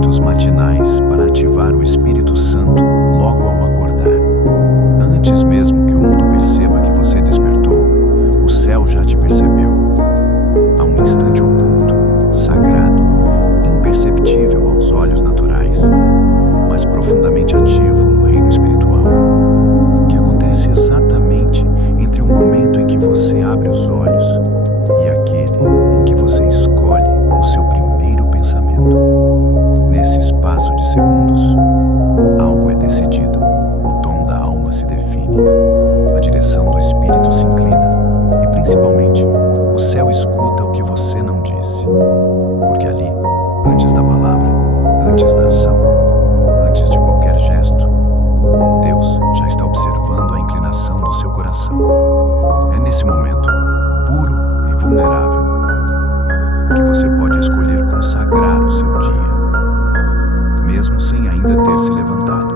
hábitos matinais para ativar o Espírito Santo logo ao acordar. Antes mesmo que o mundo perceba que você despertou, o céu já te percebeu. Há um instante oculto, sagrado, imperceptível aos olhos naturais, mas profundamente ativo no reino espiritual, que acontece exatamente entre o momento em que você abre os olhos e aquele em que você escolhe o seu primeiro pensamento. Nesse espaço de segundos, algo é decidido, o tom da alma se define, a direção do espírito se inclina e, principalmente, o céu escuta o que você não disse. Porque ali, antes da palavra, antes da ação, antes de qualquer gesto, Deus já está observando a inclinação do seu coração. É nesse momento, puro e vulnerável, que você pode escolher consagrar o seu dia, mesmo sem ainda ter se levantado.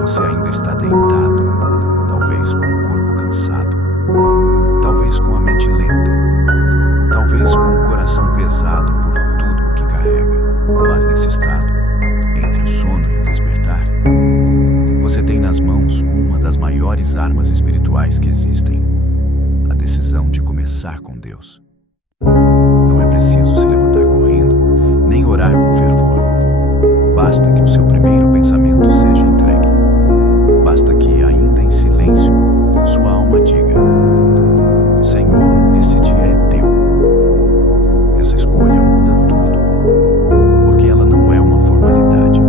Você ainda está deitado, talvez com o corpo cansado, talvez com a mente lenta, talvez com o coração pesado por tudo o que carrega. Mas nesse estado, entre o sono e o despertar, você tem nas mãos uma das maiores armas espirituais que existem: a decisão de começar com Deus. Não é preciso se levantar correndo, nem orar com fervor. Basta que o seu primeiro pensamento seja entregue. Basta que, ainda em silêncio, sua alma diga: Senhor, esse dia é teu. Essa escolha muda tudo, porque ela não é uma formalidade,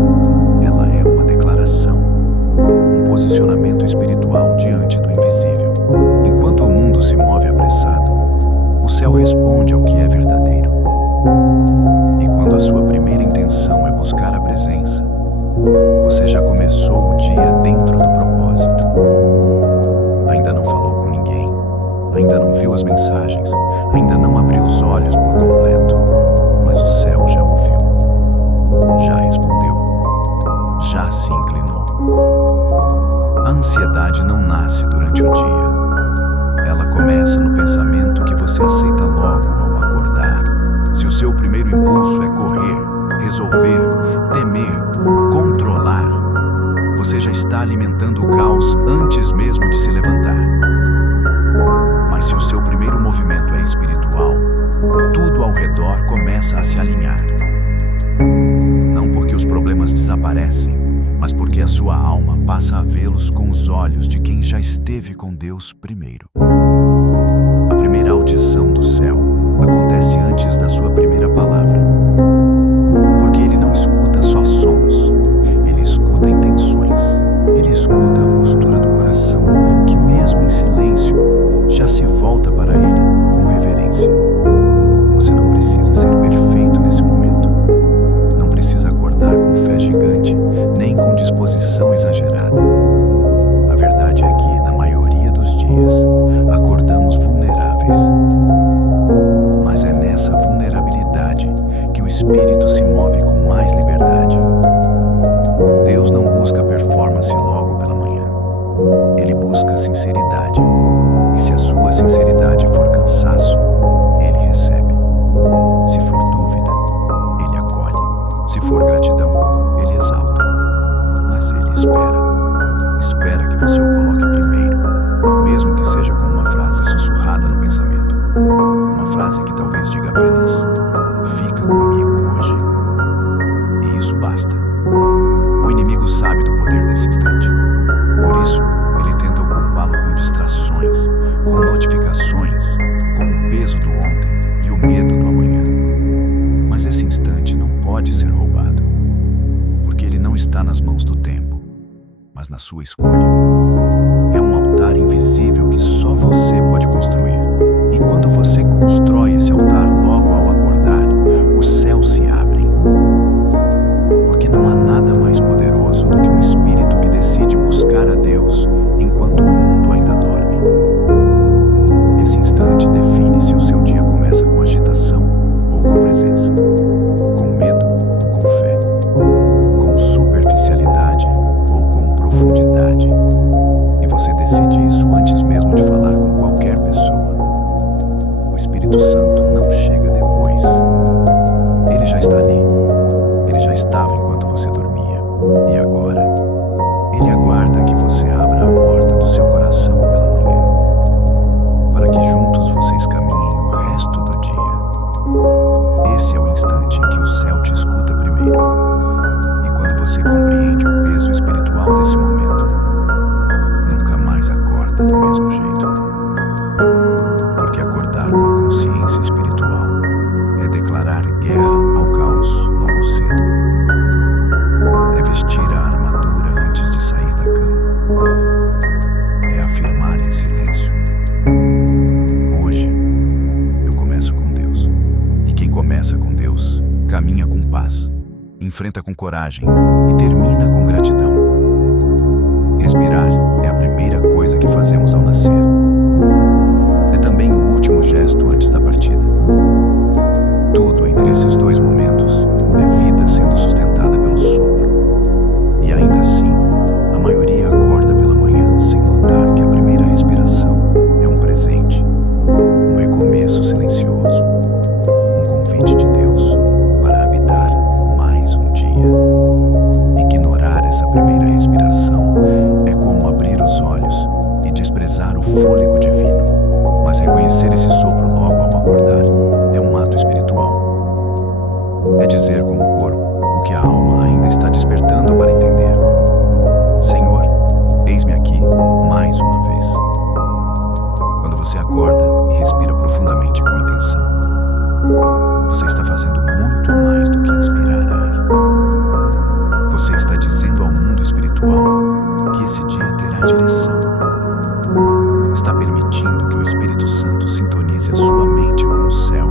ela é uma declaração, um posicionamento espiritual diante do invisível. Enquanto o mundo se move apressado, o céu responde ao que é verdadeiro. E quando a sua primeira intenção é buscar a presença, você já começou o dia dentro do propósito. Ainda não falou com ninguém, ainda não viu as mensagens, ainda não abriu os olhos por completo, mas o céu já ouviu, já respondeu, já se inclinou. A ansiedade não nasce durante o dia. Ela começa no pensamento que você aceita logo ao acordar. Se o seu primeiro impulso é correr, resolver, temer, controlar, você já está alimentando o caos antes mesmo de se levantar. Mas se o seu primeiro movimento é espiritual, tudo ao redor começa a se alinhar. Não porque os problemas desaparecem, mas porque a sua alma passa a vê-los com os olhos de quem já esteve com Deus primeiro. A primeira audição do céu acontece antes da sua primeira palavra, porque ele não escuta só sons, ele escuta intenções, ele escuta a postura do coração, que mesmo em silêncio já se volta para ele com reverência. Você não precisa ser perfeito nesse momento, não precisa acordar com fé gigante, nem com disposição exagerada. A verdade é que, na maioria dos dias, acordamos vulneráveis. Mas é nessa vulnerabilidade que o espírito se move com mais liberdade. Deus não busca performance logo pela manhã. Ele busca sinceridade. E se a sua sinceridade for cansaço, ele recebe. Se for dúvida, ele acolhe. Se for gratidão, ele exalta. Mas ele espera. Espera que você o coloque primeiro, mesmo que seja com uma frase sussurrada no pensamento. Uma frase que talvez diga apenas: fica comigo hoje. E isso basta. O inimigo sabe do poder desse instante. Por isso, ele tenta ocupá-lo com distrações, com notificações, com o peso do ontem e o medo do amanhã. Mas esse instante não pode ser roubado, porque ele não está nas mãos do tempo, mas na sua escolha. É um altar invisível que só você pode construir. E quando você constrói esse altar logo ao acordar, os céus se abrem. Porque não há nada mais poderoso do que um espírito que decide buscar a Deus enquanto o mundo ainda dorme. Esse instante define se o seu dia começa com agitação ou com presença, com medo ou com fé, com superficialidade ou com profundidade. E você decide isso antes mesmo de falar com qualquer pessoa. O Espírito Santo paz, enfrenta com coragem e termina com gratidão. Respirar é a primeira coisa que fazemos ao nascer. É também o último gesto antes da partida. Tudo entre esses dois momentos é vida sendo sustentada pelo sopro. E ainda assim, a maioria acorda pela manhã sem notar que a primeira respiração é um presente, um recomeço silencioso, um convite de Deus para habitar mais um dia. Ignorar essa primeira respiração é como abrir os olhos e desprezar o fôlego divino, mas reconhecer esse sopro logo ao acordar é um ato espiritual. É dizer com o corpo o que a alma ainda está despertando para entender. Senhor, eis-me aqui mais uma vez. Quando você acorda e respira profundamente com intenção, você está fazendo muito mais do que inspirar ar. Você está dizendo ao mundo espiritual que esse dia terá direção. Está permitindo que o Espírito Santo sintonize a sua mente com o céu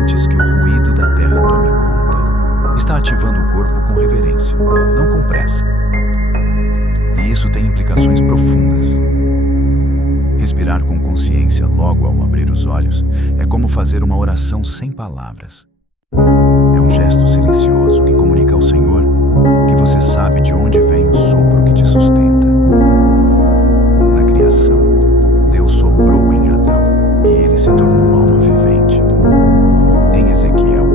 antes que o ruído da terra tome conta. Está ativando o corpo com reverência, não com pressa. E isso tem implicações profundas. Respirar com consciência logo ao abrir os olhos é como fazer uma oração sem palavras. É um gesto silencioso que comunica ao Senhor que você sabe de onde vem o sopro que te sustenta. Na criação, Deus soprou em Adão e ele se tornou alma vivente. Em Ezequiel,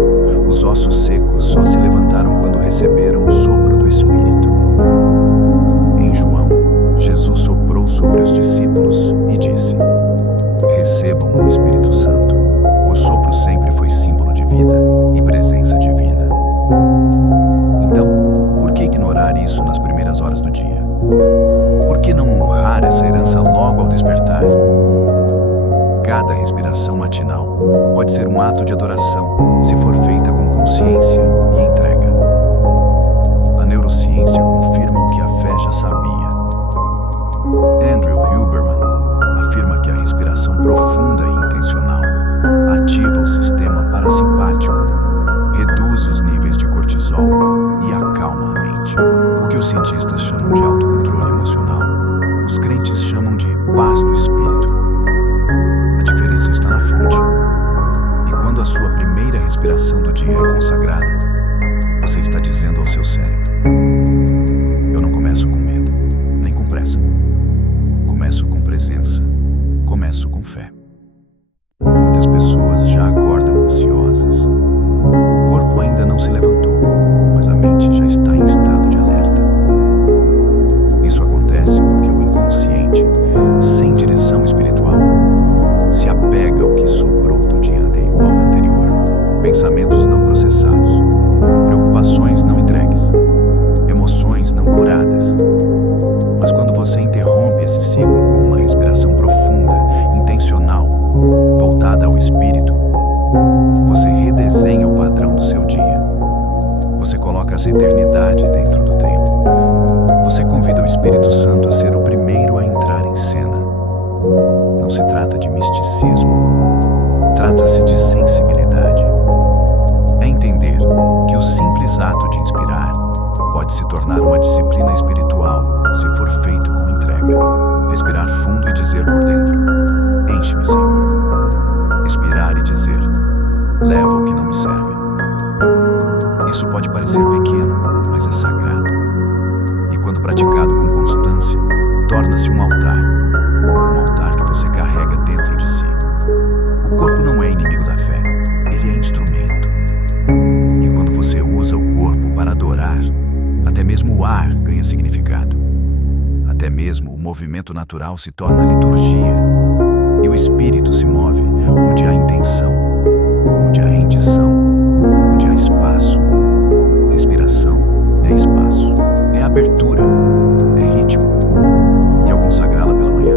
os ossos secos só se levantaram quando receberam o sopro do Espírito. Em João, Jesus soprou sobre os discípulos e disse: recebam o Espírito Santo. O sopro sempre foi símbolo de vida e presença divina. Então, por que ignorar isso nas primeiras horas do dia? Por que não honrar essa herança logo ao despertar? Cada respiração matinal pode ser um ato de adoração se for feita com consciência e entrega. A neurociência confirma o que a fé já sabia. Andrew Huberman afirma que a respiração profunda e intencional ativa o sistema parasimpático, reduz os níveis de cortisol e acalma a mente. O que os cientistas chamam de autocontrole emocional, os crentes chamam de paz do espírito. A diferença está na fonte. E quando a sua primeira respiração do dia é consagrada, você está dizendo ao seu cérebro: eu não começo com medo, nem com pressa. Começo com presença, começo com fé. Muitas pessoas já acordam ansiosas. O corpo ainda não se levantou, mas a mente já está em estado de alerta. Isso acontece porque o inconsciente, sem direção espiritual, se apega ao que soprou do dia anterior. Pensamentos não processados, preocupações não entregues, emoções não curadas. Mas quando você interrompe esse ciclo com uma respiração profunda, intencional, voltada ao espírito, você redesenha o padrão do seu dia. Você coloca essa eternidade dentro do tempo. Você convida o Espírito Santo a ser o primeiro a entrar em cena. Não se trata de misticismo, trata-se de sensibilidade. É entender que o simples ato de inspirar pode se tornar uma disciplina espiritual se for feito com entrega. Respirar fundo e dizer por dentro: enche-me, Senhor. Expirar e dizer: leva o que não me serve. Isso pode parecer pequeno, mas é sagrado. E quando praticado com constância, torna-se um altar que você carrega dentro de si. O corpo não é inimigo da fé, ele é instrumento. E quando você usa o corpo para adorar, até mesmo o ar ganha significado. Até mesmo o movimento natural se torna liturgia. E o espírito se move onde há intenção, onde há rendição, onde há espaço. Respiração é espaço, é abertura, é ritmo. E ao consagrá-la pela manhã,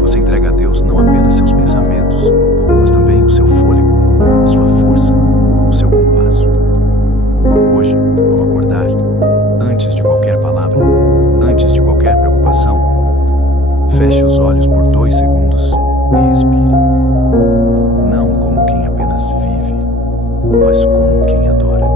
você entrega a Deus não apenas seus pensamentos, mas também o seu fôlego, a sua força, o seu compasso. Hoje, ao acordar, antes de qualquer palavra, antes de qualquer preocupação, feche os olhos por 2 segundos e respire. Não como quem apenas vive, mas como quem adora.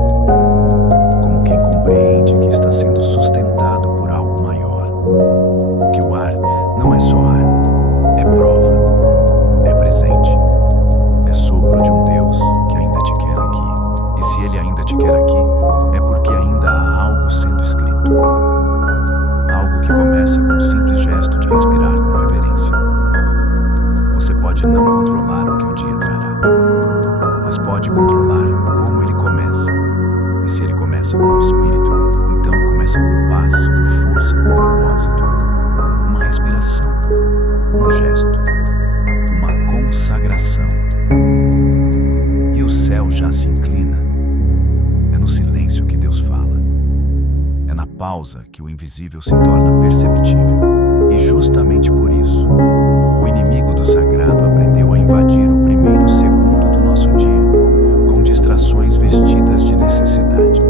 começa com o espírito, então começa com paz, com força, com propósito. Uma respiração, um gesto, uma consagração. E o céu já se inclina. É no silêncio que Deus fala. É na pausa que o invisível se torna perceptível. E justamente por isso, o inimigo do sagrado aprendeu a invadir o primeiro segundo do nosso dia, com distrações vestidas de necessidade.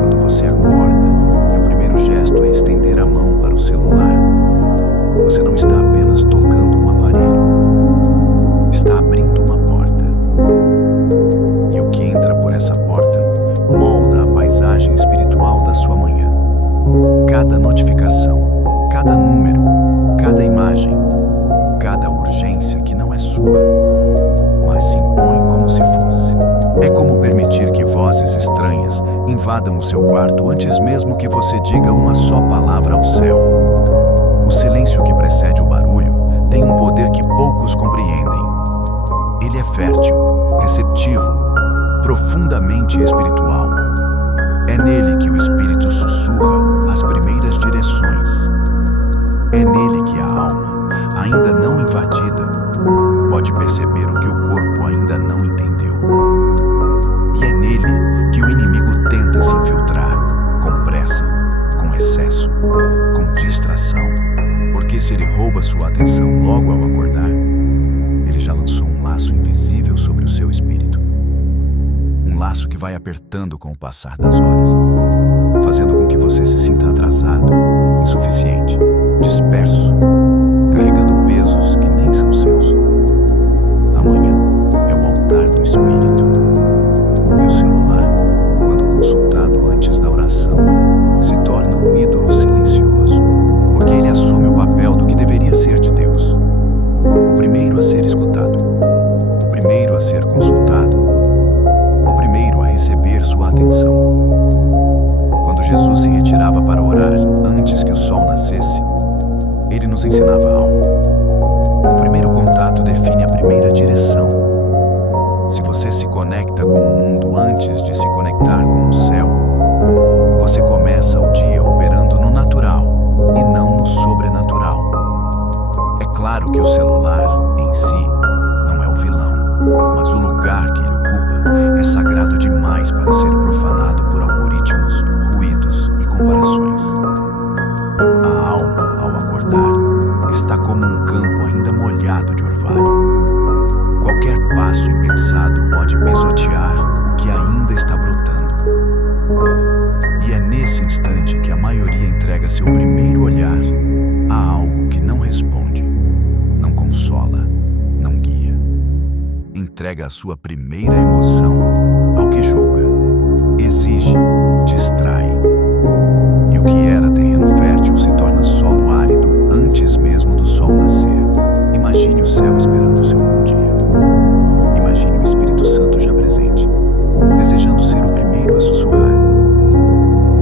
Quando você acorda e o primeiro gesto é estender a mão para o celular, você não está apenas tocando um aparelho, está abrindo uma porta. E o que entra por essa porta molda a paisagem espiritual da sua manhã. Cada notificação, cada número, cada imagem, cada urgência que não é sua, mas se impõe como se fosse. É como permitir que vozes estranhas invadam o seu quarto antes mesmo que você diga uma só palavra ao céu. O silêncio que precede o barulho tem um poder que poucos compreendem. Ele é fértil, receptivo, profundamente espiritual. É nele que o espírito sussurra as primeiras direções. É nele que a alma, ainda não invadida, pode perceber o que o corpo ainda não entendeu. E é nele que o inimigo tenta se infiltrar, com pressa, com excesso, com distração, porque se ele rouba sua atenção logo ao acordar, ele já lançou um laço invisível sobre o seu espírito. Um laço que vai apertando com o passar das horas, fazendo com que você se sinta atrasado, insuficiente, disperso, carregando pesos que nem são seus. Amanhã é o altar do espírito. E o celular, quando consultado antes da oração, se torna um ídolo silencioso, porque ele assume o papel do que deveria ser de Deus. O primeiro a ser escutado, o primeiro a ser consultado, o primeiro a receber sua atenção. Quando Jesus se retirava para orar antes que o sol nascesse, ele nos ensinava algo. O primeiro contato define a primeira direção. Se você se conecta com o mundo antes de se conectar com o céu, você começa o dia operando no natural e não no sobrenatural. É claro que o celular, em si, não é o vilão, mas o lugar que ele ocupa é sagrado demais para ser profanado por algoritmos, ruídos e comparações. A alma, ao acordar, está como um campo ainda molhado de orvalho. Qualquer passo impensado pode pisotear o que ainda está brotando. E é nesse instante que a maioria entrega seu primeiro olhar a algo que não responde, não consola, não guia. Entrega a sua primeira emoção ao que julga, exige, distrai. E o que era terreno fértil se torna solo árido antes mesmo do sol nascer. Imagine o céu esperando o seu bom dia. Imagine o Espírito Santo já presente, desejando ser o primeiro a sussurrar.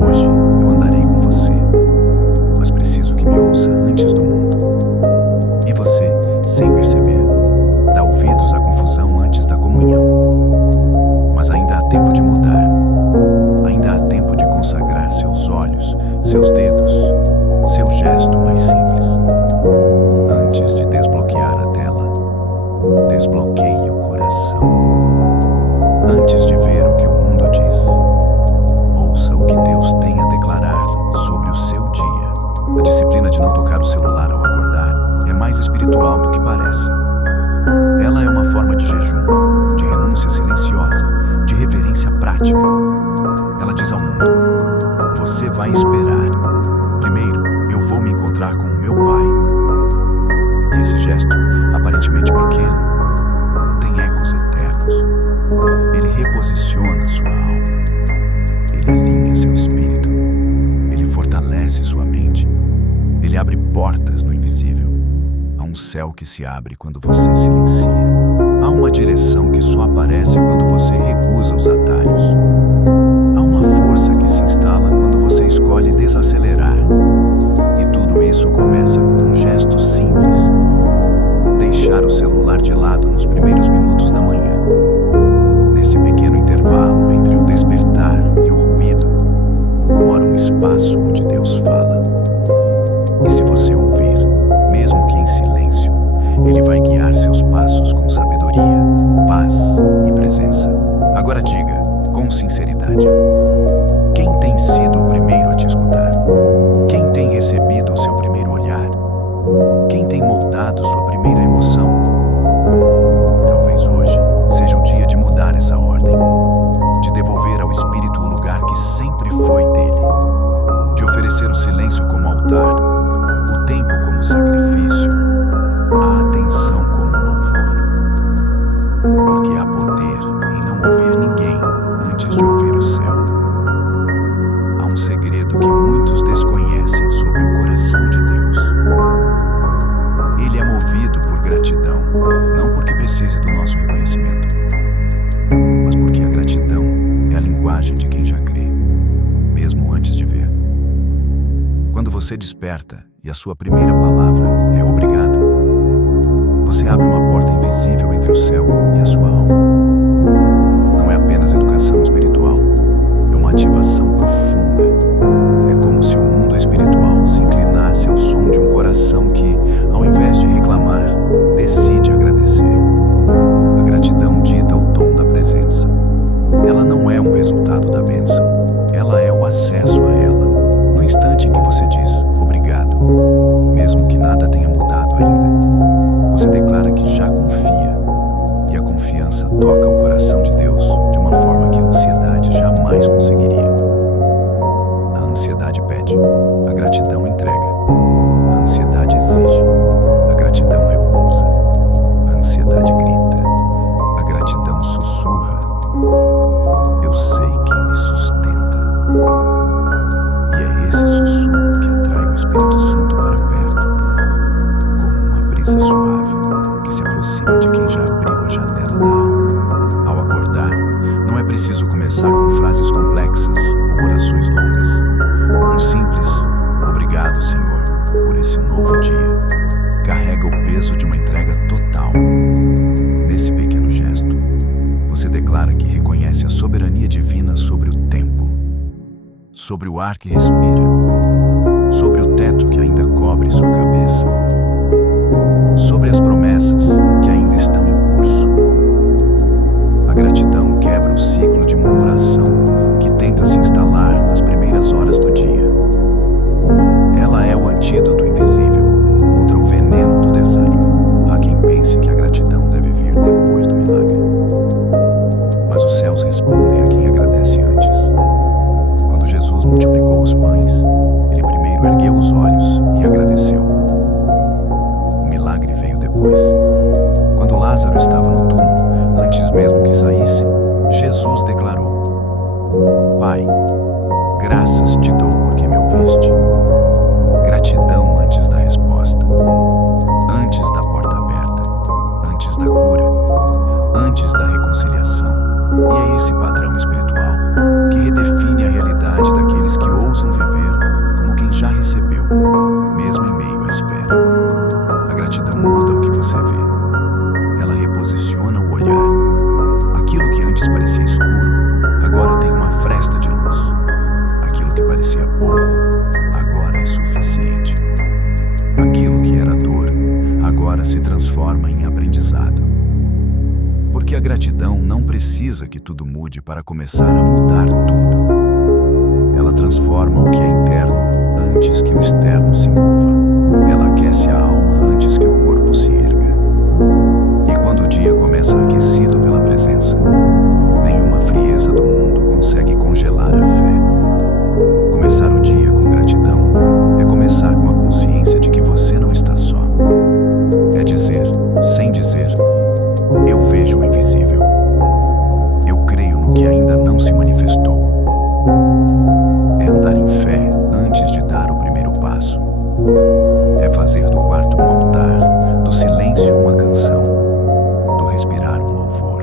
Hoje eu andarei com você, mas preciso que me ouça antes do mundo. E você, sem perceber, dá ouvidos à confusão antes da comunhão. Mas ainda há tempo de mudar. Ainda há tempo de consagrar seus olhos, seus dedos, seu gesto mais simples. Antes de desbloquear a tela, desbloqueie o coração. Antes de ver o que o mundo diz, ouça o que Deus tem a declarar sobre o seu dia. A disciplina de não tocar o celular ao acordar é mais espiritual do que parece. Ela é uma forma de jejum, de renúncia silenciosa, de reverência prática. Ela diz ao mundo: você vai esperar. Primeiro, eu vou me encontrar com o meu Pai. E esse gesto, aparentemente pequeno, tem ecos eternos. Ele reposiciona sua alma. Ele alinha seu espírito. Ele fortalece sua mente. Ele abre portas no invisível. Há um céu que se abre quando você silencia. Há uma direção que só aparece quando você recusa os atalhos. Há uma força que se instala quando você escolhe desacelerar. E tudo isso começa com um gesto simples: deixar o celular de lado nos primeiros minutos da manhã. Nesse pequeno intervalo entre o despertar e o ruído quem já crê, mesmo antes de ver. Quando você desperta e a sua primeira palavra é obrigado, você abre uma porta invisível entre o céu e a sua alma. Não é apenas educação espiritual, é uma ativação profunda. É como se o mundo espiritual se inclinasse ao som de um coração que, ao invés de reclamar, decide agradecer. A gratidão dita o tom da presença. Ela não é um resultado da bênção, ela é o acesso a ela. No instante em que você diz obrigado, mesmo que nada tenha mudado ainda, você declara que já confia, e a confiança toca o coração de Deus de uma forma que a ansiedade jamais conseguiria. A ansiedade pede, a gratidão entrega. A ansiedade exige, a gratidão repousa. A ansiedade grita, a gratidão sussurra. Eu sei quem me sustenta. E é esse sussurro que atrai o Espírito Santo para perto, como uma brisa suave que se aproxima de quem já abriu a janela da alma. Ao acordar, não é preciso começar com frases complexas ou orações longas. Um simples obrigado, Senhor, por esse novo dia carrega o peso de uma entrega total. Nesse pequeno gesto, você declara que reconhece a soberania divina sobre o tempo, sobre o ar que respira, sobre o teto que ainda cobre sua cabeça, sobre as promessas que ainda estão em curso. A gratidão quebra o ciclo de murmuração que tenta se instalar nas primeiras horas do dia. Ela é o antídoto invisível contra o veneno do desânimo. Há quem pense que a gratidão deve vir depois do milagre. Mas os céus respondem a quem agradece antes. Quando Jesus multiplicou os pães, ele primeiro ergueu os olhos e agradeceu. O milagre veio depois. Quando Lázaro estava no túmulo, antes mesmo que saísse, Jesus declarou: Pai, graças te dou porque me ouviste. Gratidão antes da resposta, antes da porta aberta, antes da cura, antes da reconciliação. E é esse padrão espiritual que redefine a realidade daqueles que ousam viver como quem já recebeu, mesmo em meio à espera. A gratidão muda o que você vê. Ela reposiciona o olhar. Aquilo que antes parecia escuro, agora tem uma fresta de luz. Aquilo que parecia pouco, agora é suficiente. Aquilo que era dor, agora se transforma em aprendizado. Porque a gratidão não precisa que tudo mude para começar a mudar tudo. Ela transforma o que é interno antes que o externo se mova. Ela aquece a alma antes que o corpo se erga. E quando o dia começa aquecido pela presença, nenhuma frieza do mundo consegue congelar a fé. Começar o dia com gratidão é começar com a consciência de que você não está só. É dizer, sem dizer, eu vejo o invisível. Eu creio no que ainda não se manifestou. É andar em fé antes de dar o primeiro passo. É fazer do quarto um altar, do silêncio uma canção, do respirar um louvor.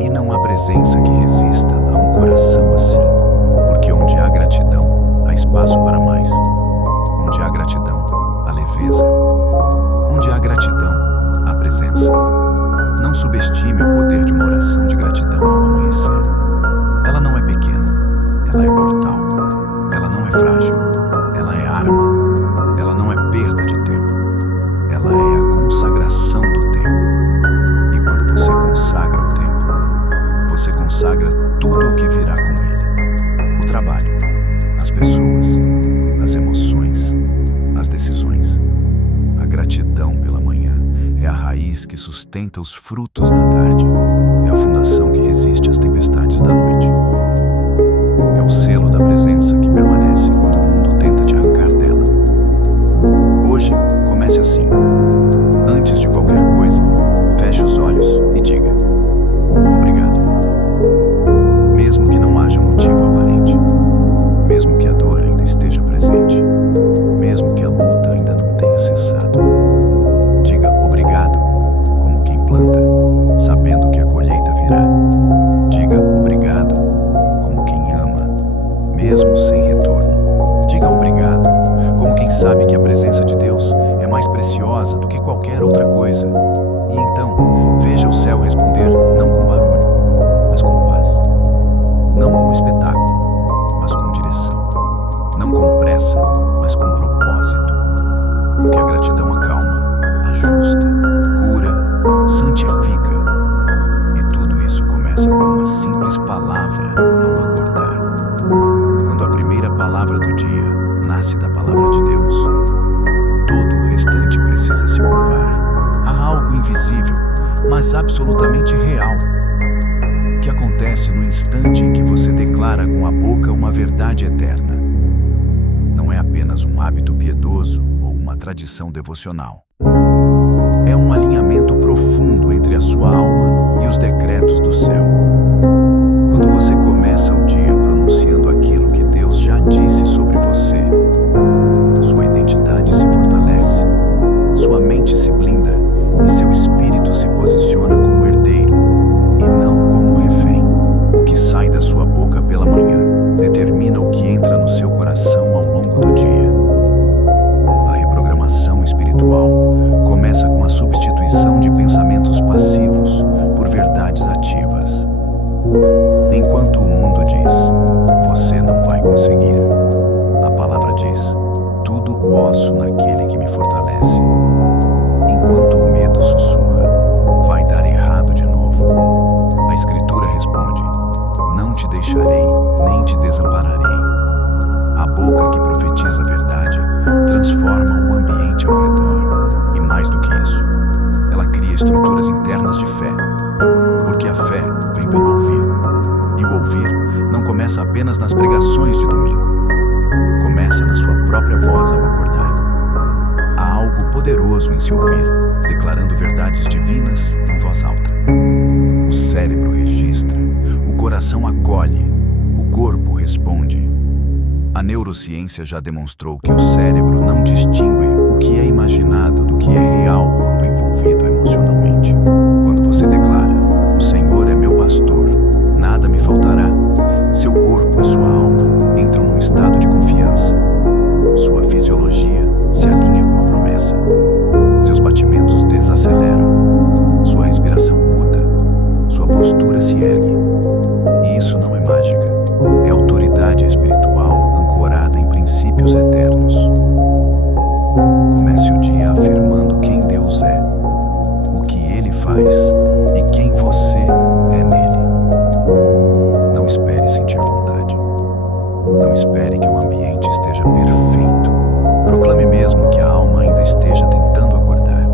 E não há presença que resista a um coração assim, porque onde há gratidão, há espaço para mais. Onde há gratidão, há leveza. Onde há gratidão, há presença. Não subestime o poder de uma oração de gratidão ao amanhecer. Ela não é pequena, ela é portal. Ela não é frágil, ela é arma. Ela não é perda de tempo, ela é a consagração do tempo. E quando você consagra o tempo, você consagra tudo o que virá com ele. O trabalho, as pessoas, as emoções, as decisões. A gratidão pela manhã é a raiz que sustenta os frutos da tarde. É a fundação que resiste às tempestades da noite. É o selo da presença que permanece quando o mundo tenta te arrancar dela. Hoje, comece assim. Antes de qualquer coisa, feche os olhos e diga: obrigado. Mesmo que não haja motivo aparente, mesmo que a dor ainda esteja presente, mesmo que a luta ainda não tenha cessado, diga obrigado, como quem planta, sabendo que a colheita virá. Diga obrigado, como mesmo sem retorno. Diga obrigado, como quem sabe que a presença de Deus é mais preciosa do que qualquer outra coisa. E então, veja o céu responder não com barulho, mas com paz. Não com espetáculo, mas com direção. Não com pressa, mas com propósito. Porque a gratidão acalma, ajusta, cura, santifica. E tudo isso começa com uma simples palavra ao acordar. Quando a primeira palavra do dia nasce da palavra de Deus, todo o restante precisa se curvar. Há algo invisível, mas absolutamente real, que acontece no instante em que você declara com a boca uma verdade eterna. Não é apenas um hábito piedoso ou uma tradição devocional. É um alinhamento profundo entre a sua alma e os decretos do céu. Quando você começa o dia pronunciando aquilo que Deus já disse sobre você, sua identidade se fortalece, sua mente se blinda e seu espírito se posiciona como herdeiro e não como refém. O que sai da sua boca pela manhã determina o que entra no seu coração ao longo do dia. A reprogramação espiritual começa com a substituição de pensamentos passivos por verdades ativas. Enquanto o mundo diz, você não vai conseguir, a palavra diz, tudo posso naquele que me fortalece. Enquanto o medo sussurra, vai dar errado de novo, a Escritura responde, não te deixarei, nem te desampararei. A boca que profetiza a verdade transforma o ambiente ao redor. E mais do que isso, ela cria estruturas internas de fé. Porque a fé vem pelo ouvir. E o ouvir não começa apenas nas pregações de domingo. Começa na sua própria voz ao acordar. Há algo poderoso em se ouvir, declarando verdades divinas em voz alta. O cérebro registra, o coração acolhe, o corpo responde. A neurociência já demonstrou que o cérebro não distingue o que é imaginado do que é real quando envolvido emocionalmente. Quando você declara, o Senhor é meu pastor, nada me faltará, seu corpo e sua alma entram num estado de confiança. Sua fisiologia se alinha com a promessa. Seus batimentos desaceleram. Sua respiração muda. Sua postura se ergue. E isso não é mágica. É autoridade espiritual ancorada em princípios eternos. Comece o dia afirmando quem Deus é, o que Ele faz e quem você é nele. Não espere sentir vontade. Não espere que o ambiente esteja perfeito. Proclame mesmo que a alma ainda esteja tentando acordar.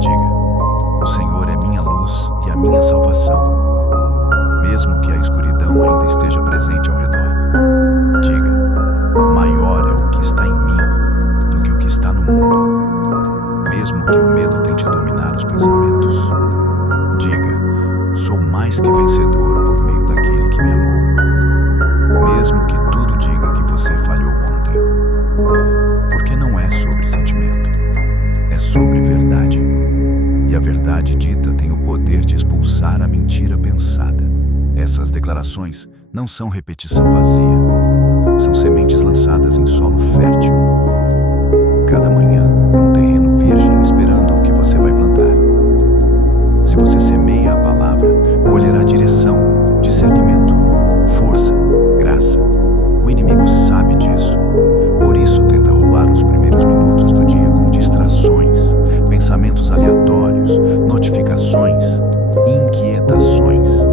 Diga, o Senhor é minha luz e a minha salvação, mesmo que a escuridão ainda esteja presente ao redor. Diga, maior é o que está em mim do que o que está no mundo, mesmo que o medo tente dominar os pensamentos. Diga, sou mais que vencedor por meio daquele que me amou, mesmo que tudo diga que você falhou ontem. Porque não é sobre sentimento, é sobre verdade. E a verdade dita tem o poder de expulsar a mentira pensada. Essas declarações não são repetição vazia, são sementes lançadas em solo fértil. Cada manhã é um terreno virgem esperando o que você vai plantar. Se você semeia a palavra, colherá direção, discernimento, força, graça. O inimigo sabe disso. Por isso tenta roubar os primeiros minutos do dia com distrações, pensamentos aleatórios, notificações, inquietações.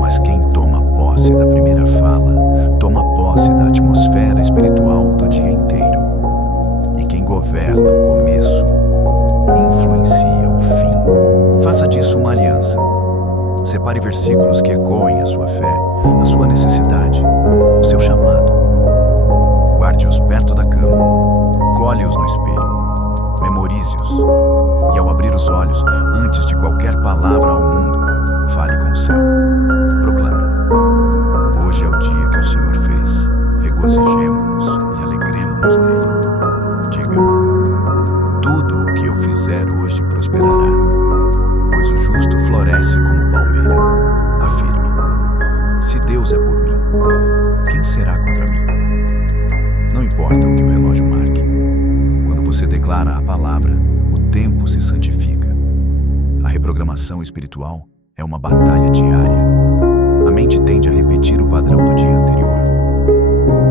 Mas quem toma posse da primeira fala, toma posse da atmosfera espiritual do dia inteiro. E quem governa o começo, influencia o fim. Faça disso uma aliança. Separe versículos que ecoem a sua fé, a sua necessidade, o seu chamado. Guarde-os perto da cama, colhe-os no espelho, memorize-os. E ao abrir os olhos, antes de qualquer palavra ao mundo, fale com o céu. Proclame, hoje é o dia que o Senhor fez, regozijemo-nos e alegremo-nos nele. Diga, tudo o que eu fizer hoje prosperará, pois o justo floresce como palmeira. Afirme, se Deus é por mim, quem será contra mim? Não importa o que o relógio marque. Quando você declara a palavra, o tempo se santifica. A reprogramação espiritual é uma batalha diária. A mente tende a repetir o padrão do dia anterior.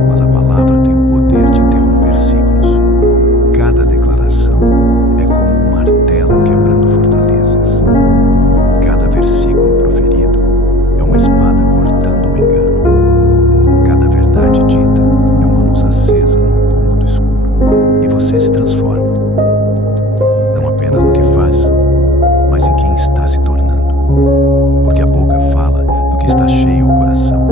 Mas a palavra tem o poder de interromper ciclos. Cada declaração é como um martelo quebrando fortalezas. Cada versículo proferido é uma espada cortando o engano. Cada verdade dita é uma luz acesa num cômodo escuro. E você se transforma, não apenas no que faz, mas em quem está se tornando. Porque a boca fala do que está cheio o coração.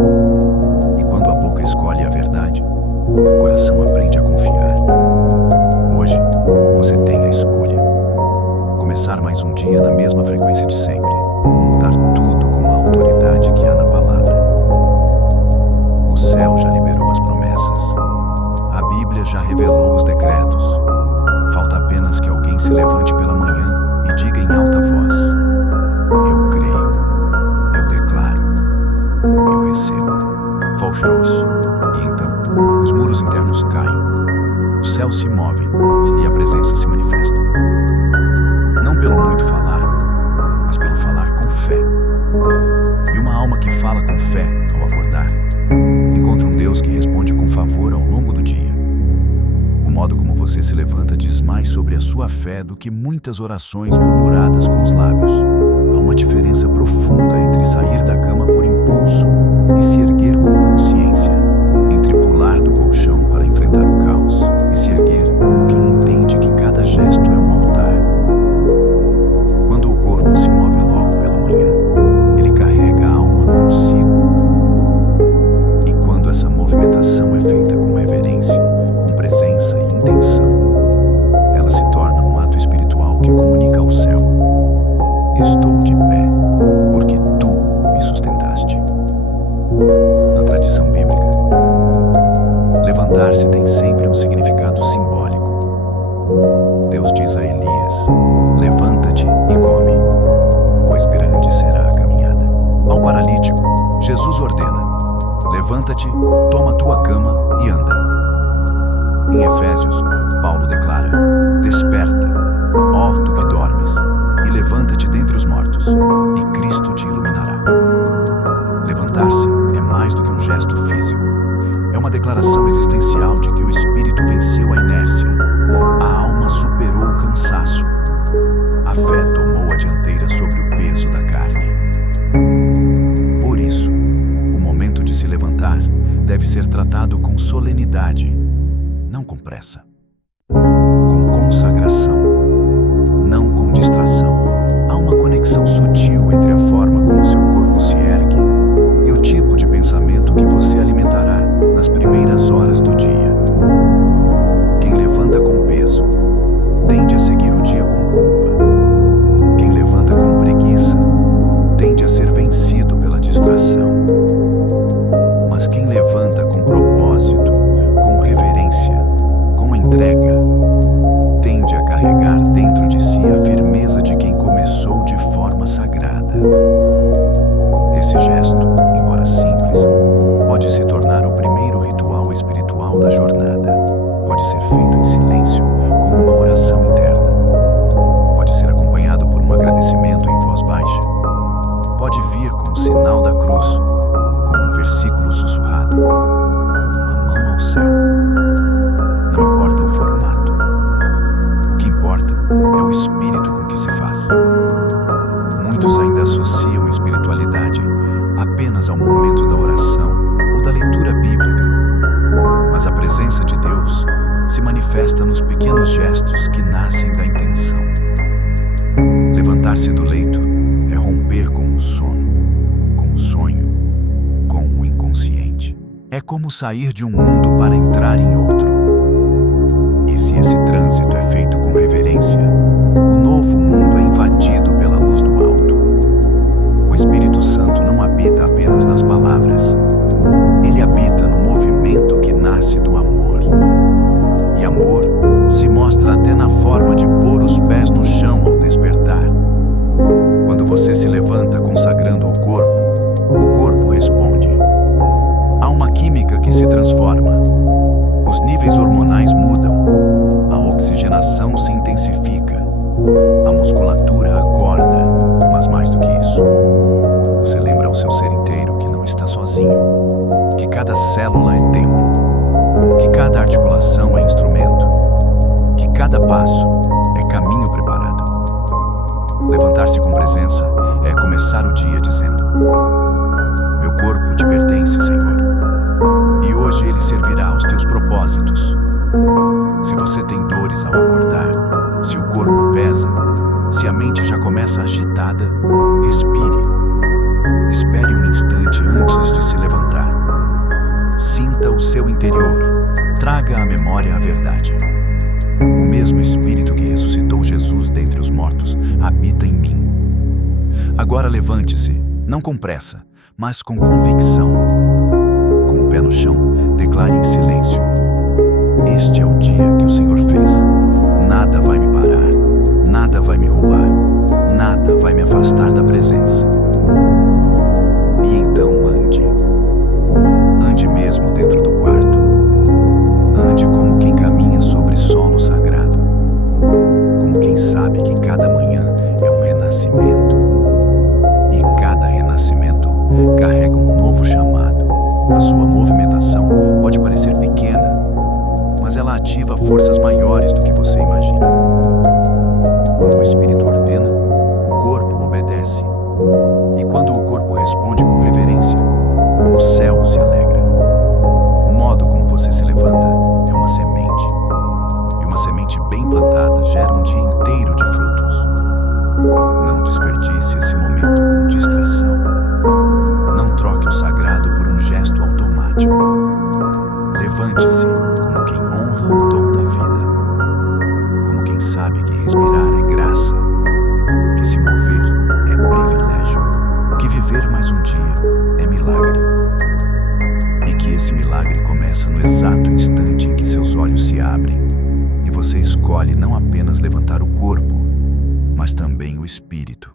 E quando a boca escolhe a verdade, o coração aprende a confiar. Hoje, você tem a escolha. Começar mais um dia na mesma frequência de sempre, ou mudar tudo com a autoridade que há na palavra. O céu já liberou as promessas. A Bíblia já revelou os decretos. Falta apenas que alguém se levante pela manhã e diga em alta voz: eu creio, eu declaro, eu recebo. Voltros. E então, os muros internos caem, os céus se movem e a presença se manifesta. Não pelo muito falar, mas pelo falar com fé. E uma alma que fala com fé ao acordar, encontra um Deus que responde com favor ao longo do dia. O modo como você se levanta diz mais sobre a sua fé do que muitas orações murmuradas com os lábios. Há uma diferença profunda entre sair da cama por impulso e se erguer com consciência, entre pular do colchão para enfrentar o caos e se erguer como quem entende que cada gesto é um altar. Quando o corpo se move logo pela manhã, ele carrega a alma consigo. E quando essa movimentação é feita com reverência, com presença e intenção, ela se torna um ato espiritual que comunica ao céu: estou de pé, porque tu me sustentaste. Na tradição bíblica, levantar-se tem sempre um significado simbólico. Deus diz a Elias: levanta-te e come, pois grande será a caminhada. Ao paralítico, Jesus ordena: levanta-te, toma tua cama e anda. Em Efésios, Paulo declara: desperta, ó tu que dormes, e levanta-te dentre os mortos, e Cristo te iluminará. Levantar-se é mais do que um gesto físico. É uma declaração existencial de que o espírito venceu a inércia, a alma superou o cansaço, a fé tomou a dianteira sobre o peso da carne. Por isso, o momento de se levantar deve ser tratado com solenidade, não com pressa, com consagração, não com distração. Há uma conexão sutil entre a forma como seu corpo se ergue e o tipo de pensamento que você alimentará nas primeiras horas do dia. Quem levanta com peso tende a seguir o dia com culpa. Quem levanta com preguiça tende a ser vencido pela distração. Mas quem levanta com propósito, com reverência, com entrega, tende a carregar dentro de si a firmeza de quem começou de forma sagrada. Esse gesto, embora simples, pode se tornar o primeiro ritual espiritual da jornada. Pode ser feito em silêncio, com uma oração interna. Pode ser acompanhado por um agradecimento em voz baixa. Pode vir com o sinal da cruz, com um versículo sussurrado, com uma mão ao céu. Não importa o formato. O que importa é o espírito com que se faz. Muitos ainda associam espiritualidade apenas ao momento da oração ou da leitura bíblica. Mas a presença de Deus se manifesta nos pequenos gestos que nascem da intenção. Levantar-se do leito é romper com o sono, com o sonho, com o inconsciente. É como sair de um mundo para entrar em outro. E se esse trânsito é feito com reverência, o novo mundo é invadido pela luz do alto. O Espírito Santo não habita apenas nas palavras. Ele habita no movimento que nasce do amor. E amor se mostra até na forma de pôr os pés no chão ao despertar. Quando você se levanta consagrando o corpo responde. Há uma química cada célula é templo, que cada articulação é instrumento, que cada passo é caminho preparado. Levantar-se com presença é começar o dia dizendo: meu corpo te pertence, Senhor, e hoje ele servirá aos teus propósitos. Se você tem dores ao acordar, se o corpo pesa, se a mente já começa agitada, respire. Espere um instante antes de se levantar. Sinta o seu interior. Traga à memória a verdade. O mesmo Espírito que ressuscitou Jesus dentre os mortos habita em mim. Agora levante-se, não com pressa, mas com convicção. Com o pé no chão, declare em silêncio: este é o dia que o Senhor fez. Nada vai me parar, nada vai me roubar, nada vai me afastar da presença. E então ande. Ande mesmo dentro do quarto. Ande como quem caminha sobre solo sagrado. Como quem sabe que cada manhã é um renascimento. E cada renascimento carrega um novo chamado. A sua movimentação pode parecer pequena, mas ela ativa forças maiores do que você imagina. Quando o Espírito ordena, o corpo obedece. E quando o corpo responde com reverência, o céu se alegra. O modo como você se levanta é uma semente. E uma semente bem plantada gera um dia inteiro de frutos. Não desperdice esse momento com distração. Não troque o sagrado por um gesto automático. Levante-se como quem honra o dom da vida. Como quem sabe que respirar é graça, que se mover é privilégio, que viver mais um dia é milagre. E que esse milagre começa no exato instante em que seus olhos se abrem e você escolhe não apenas levantar o corpo, mas também o espírito.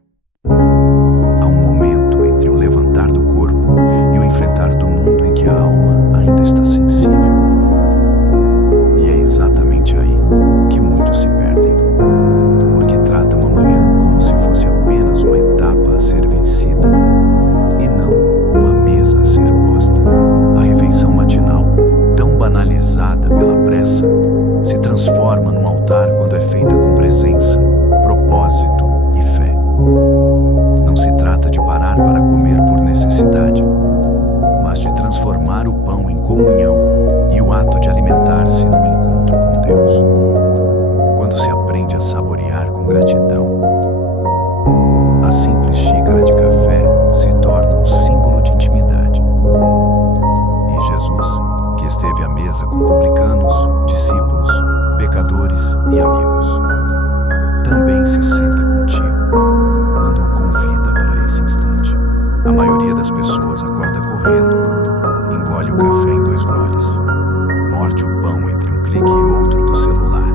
Há um momento entre o levantar do corpo e o enfrentar do mundo em que a alma ainda está sensível. E é exatamente aí que muitos se perdem, porque tratam amanhã como se fosse apenas uma etapa a ser vencida e não uma mesa a ser posta. A refeição matinal, tão banalizada pela pressa, se transforma num altar quando é feita com presença, propósito e fé. Não se trata de parar para comer por necessidade, mas de transformar o pão em comunhão e o ato de alimentar-se num encontro com Deus. Quando se aprende a saborear com gratidão, a simples xícara de café se torna um símbolo de intimidade. E Jesus, que esteve à mesa com publicanos, discípulos, pecadores e amigos, também se senta contigo quando o convida para esse instante. A maioria das pessoas acorda correndo, engole o café em 2 goles, morde o pão entre um clique e outro do celular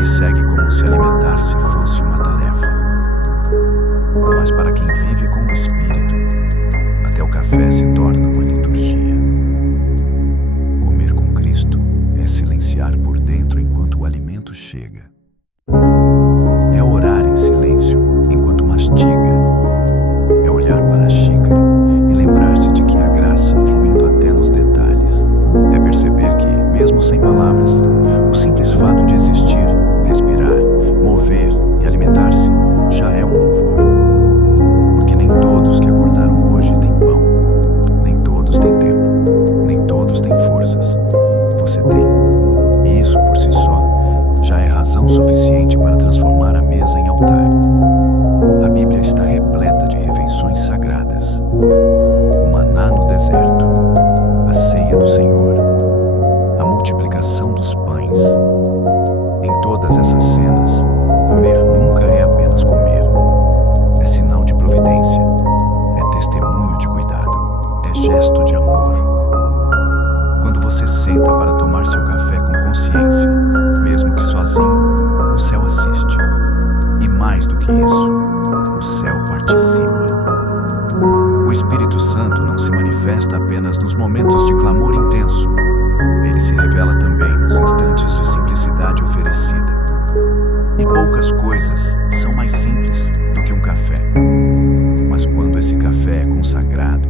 e segue como se alimentar-se fosse uma tarefa. Mas para quem vive com o Espírito, até o café se torna uma liturgia. Comer com Cristo é silenciar por dentro enquanto o alimento chega. É orar em silêncio enquanto mastiga. É olhar para a xícara e lembrar-se de que há graça fluindo até nos detalhes. É perceber que, mesmo sem palavras, o simples fato de existir, respirar, mover e alimentar-se já é um louvor. Porque nem todos que acordaram hoje têm pão, nem todos têm tempo, nem todos têm forças. Você tem. E isso por si só já é razão suficiente para transformar a mesa em altar. A Bíblia está repleta de refeições sagradas. O maná no deserto, a ceia do Senhor, a multiplicação dos pães. Em todas essas cenas, o comer nunca é apenas comer. É sinal de providência, é testemunho de cuidado, é gesto de amor. Quando você senta para tomar seu café com consciência, mesmo que sozinho, o céu assiste. E mais do que isso, o céu participa. O Espírito Santo não se manifesta apenas nos momentos de clamor intenso. Ele se revela também nos instantes de simplicidade oferecida. E poucas coisas são mais simples do que um café. Mas quando esse café é consagrado,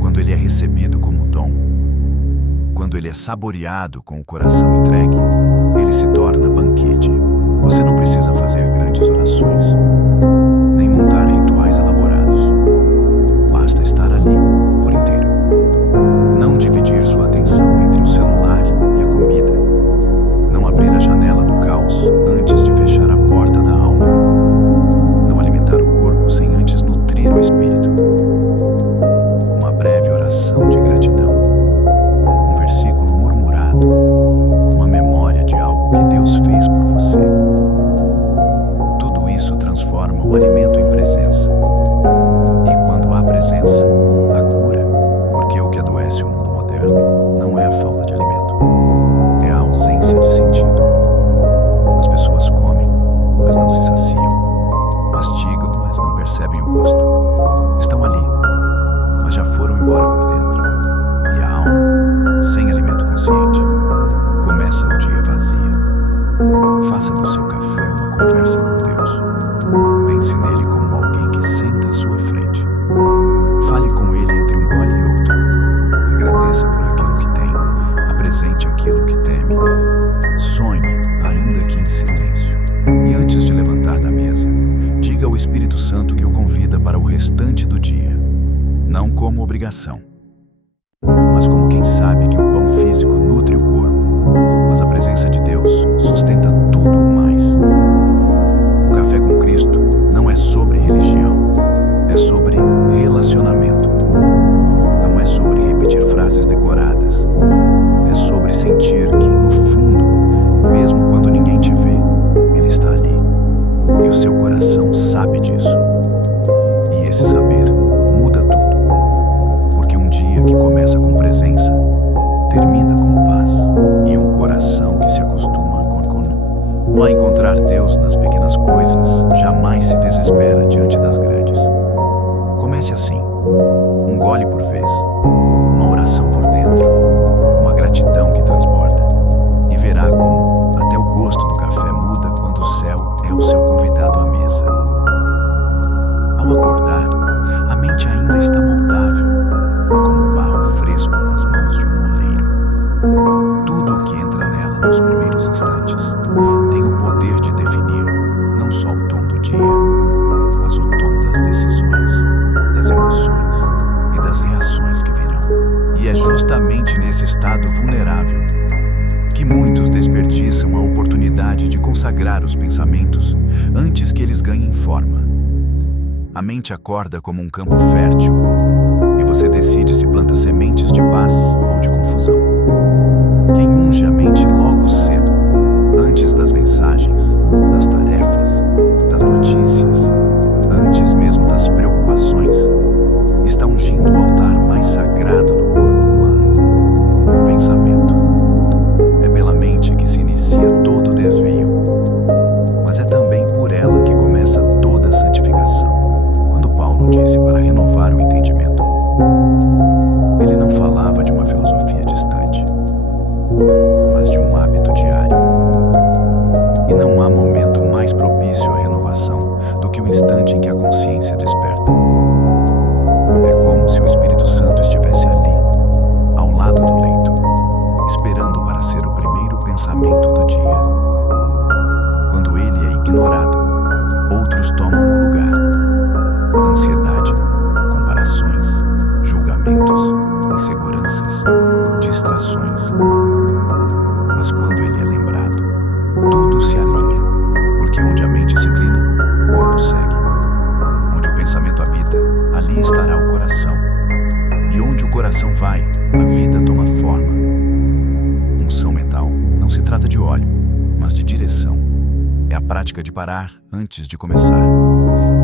quando ele é recebido como dom, quando ele é saboreado com o coração entregue, ele se torna banquete. Você não precisa fazer grandes orações, nem montar rituais elaborados. Basta estar ali por inteiro. Não dividir sua atenção entre o celular e a comida. Não abrir a janela do caos antes de fechar a porta da alma. Não alimentar o corpo sem antes nutrir o espírito. Uma breve oração de gratidão. Um versículo murmurado. Uma memória de algo que Deus fez por você. Tudo isso transforma o alimento em presença. E quando há presença, há cura. Porque o que adoece o mundo moderno não é a falta de alimento, é a ausência de sentido. As pessoas comem, mas não se saciam. Mastigam, mas não percebem o gosto. Estão ali, mas já foram embora por dentro. E a alma, sem alimento consciente, começa o dia vazia. Faça do seu café uma conversa com Deus. Pense nele como alguém que senta à sua frente. Fale com ele entre um gole e outro. Agradeça por aquilo que tem. Apresente aquilo que teme. Sonhe, ainda que em silêncio. E antes de levantar da mesa, diga ao Espírito Santo que o convida para o restante do dia. Não como obrigação, mas como quem sabe que o pão físico nutre o corpo, mas a presença de Deus sustenta tudo o mais. O café com Cristo não é sobre religião, é sobre relacionamento. Não é sobre repetir frases decoradas, é sobre sentir que, no fundo, mesmo quando ninguém te vê, Ele está ali. E o seu coração sabe disso. E esse saber muda tudo. Porque um dia que começa com presença, termina com paz. E um coração que se acostuma a encontrar Deus nas pequenas coisas, jamais se desespera diante das grandes. Comece assim, um gole por vez, uma oração por dentro, uma gratidão que transborda. E verá como até o gosto do café muda quando o céu é o seu convidado à mesa. Ao acordar, a mente ainda está moldável, como barro fresco nas mãos de um moleiro. Tudo o que entra nela nos primeiros instantes tem o poder de definir não só o tom do dia, mas o tom das decisões, das emoções e das reações que virão. E é justamente nesse estado vulnerável que muitos desperdiçam a oportunidade de consagrar os pensamentos antes que eles ganhem forma. A mente acorda como um campo fértil e você decide se planta sementes de paz ou de confusão. Quem unge a mente logo cedo, antes das mensagens, das tarefas, das notícias, antes mesmo das preocupações, está ungindo o altar mais sagrado do corpo humano, o pensamento. É pela mente que se inicia todo o desvio, mas é também por ela que começa toda a santificação. Quando Paulo disse para renovar o entendimento, ele não falava de uma filosofia distante, mas de um hábito diário. E não há momento mais propício à renovação do que o instante em que a consciência desperta. É como se o Espírito Santo estivesse ali, ao lado do leito, esperando para ser o primeiro pensamento do dia. Quando ele é ignorado, outros tomam o lugar. Ansiedade, comparações, julgamentos, inseguranças, distrações. Mas quando ele é lembrado, tudo se alinha, porque onde a mente se inclina, o corpo segue. Onde o pensamento habita, ali estará o coração. E onde o coração vai, a vida toma forma. Unção mental não se trata de óleo, mas de direção. É a prática de parar antes de começar,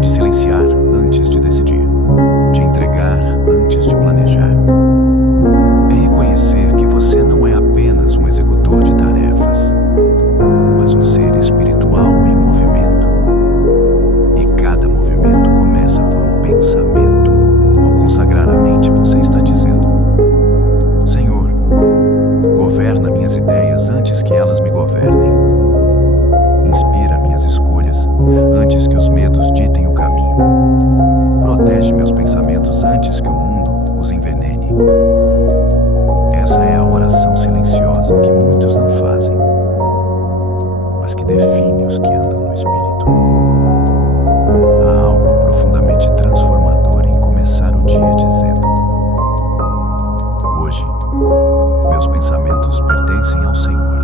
de silenciar antes de decidir, de entregar antes de planejar. É reconhecer que você não é apenas um executor de tarefas, mas um ser espiritual em movimento. E cada movimento começa por um pensamento. Ao consagrar a mente, você está dizendo: Senhor, governa minhas ideias antes que elas me governem. Inspira minhas escolhas antes que os medos ditem o caminho. Protege meus pensamentos antes que o mundo os envenene. Meus pensamentos pertencem ao Senhor,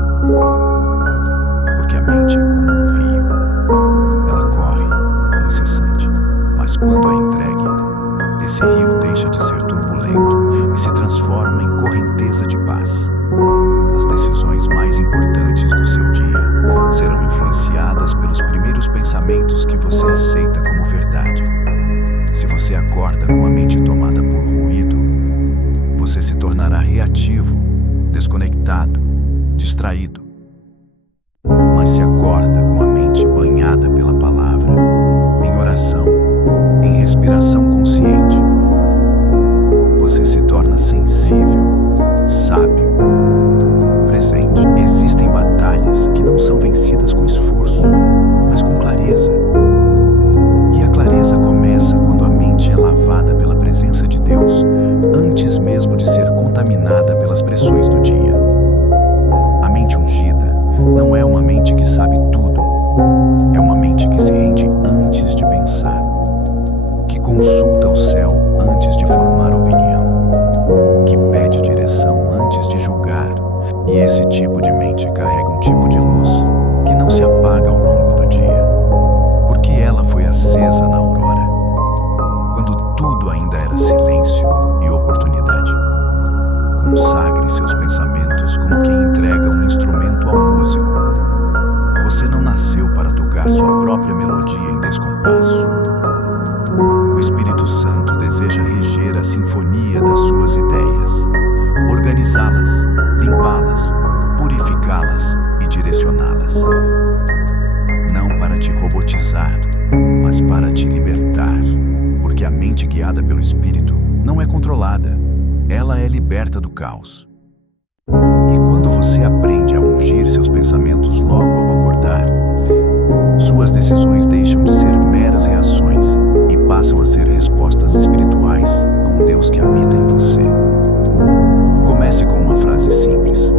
porque a mente é como um rio. Ela corre incessante, mas quando é entregue, esse rio deixa de ser turbulento e se transforma em correnteza de paz. As decisões mais importantes do seu dia serão influenciadas pelos primeiros pensamentos que você aceita como verdade. Se você acorda com a mente tomada por ruído, você se tornará reativo, desconectado, distraído. Mas se acorda com a mente banhada pela palavra, em oração, em respiração consciente, você se torna sensível, sábio, presente. Existem batalhas que não são vencidas com esforço, mas com clareza. E a clareza começa quando a mente é lavada pela presença de Deus, antes mesmo de ser contaminada pelas pressões do dia. A mente ungida não é uma mente que sabe tudo, é uma mente que se rende antes de pensar, que consulta o céu antes de formar opinião, que pede direção antes de julgar. E esse tipo de mente carrega um tipo de luz que não se apaga ao longo do dia, porque ela foi acesa na aurora, quando tudo ainda era silêncio e oportunidade. Consagre seus pensamentos como quem entrega um instrumento ao músico. Você não nasceu para tocar sua própria melodia em descompasso. O Espírito Santo deseja reger a sinfonia das suas ideias, organizá-las, limpá-las, purificá-las e direcioná-las. Não para te robotizar, mas para te libertar, porque a mente guiada pelo Espírito não é controlada, ela é liberta do caos. E quando você aprende a ungir seus pensamentos logo ao acordar, suas decisões deixam de ser meras reações e passam a ser respostas espirituais a um Deus que habita em você. Comece com uma frase simples.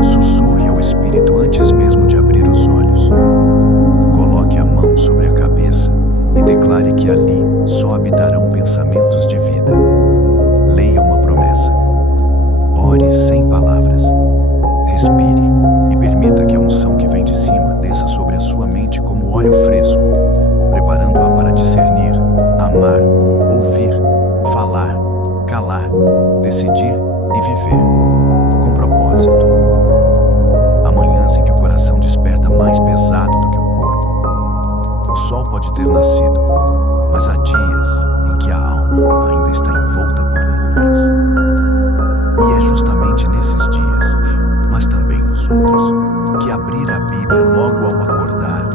Sussurre ao Espírito antes mesmo de abrir os olhos. Coloque a mão sobre a cabeça e declare que ali só habitarão pensamentos de vida. Leia uma promessa. Ore sem palavras. Respire e permita que a unção que vem de cima desça sobre a sua mente como óleo fresco, preparando-a para discernir, amar, ouvir, falar, calar, decidir e viver com propósito. Há manhãs em que o coração desperta mais pesado do que o corpo. O sol pode ter nascido, mas há dias em que a alma ainda está envolta por nuvens. E é justamente nesses dias, mas também nos outros, que abrir a Bíblia logo ao acordar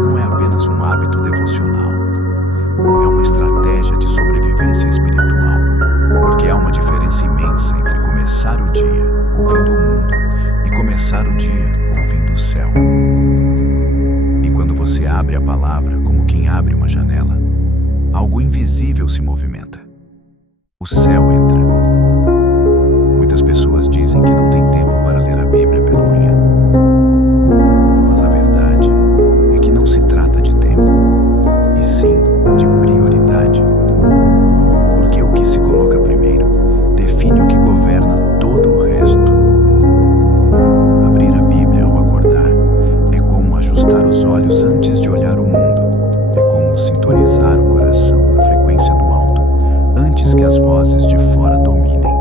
não é apenas um hábito devocional. É uma estratégia de sobrevivência espiritual, porque há uma diferença imensa entre começar o dia ouvindo o mundo e começar o dia ouvindo o céu. E quando você abre a palavra como quem abre uma janela, algo invisível se movimenta. O céu entra. Muitas pessoas dizem que não tem tempo para ler a Bíblia pela manhã. Mas a verdade é que não se trata de tempo, e sim de prioridade. Porque o que se coloca primeiro define o que governa todo o resto. Abrir a Bíblia ao acordar é como ajustar os olhos antes de olhar o mundo. É como sintonizar o coração na frequência do alto antes que as vozes de fora dominem.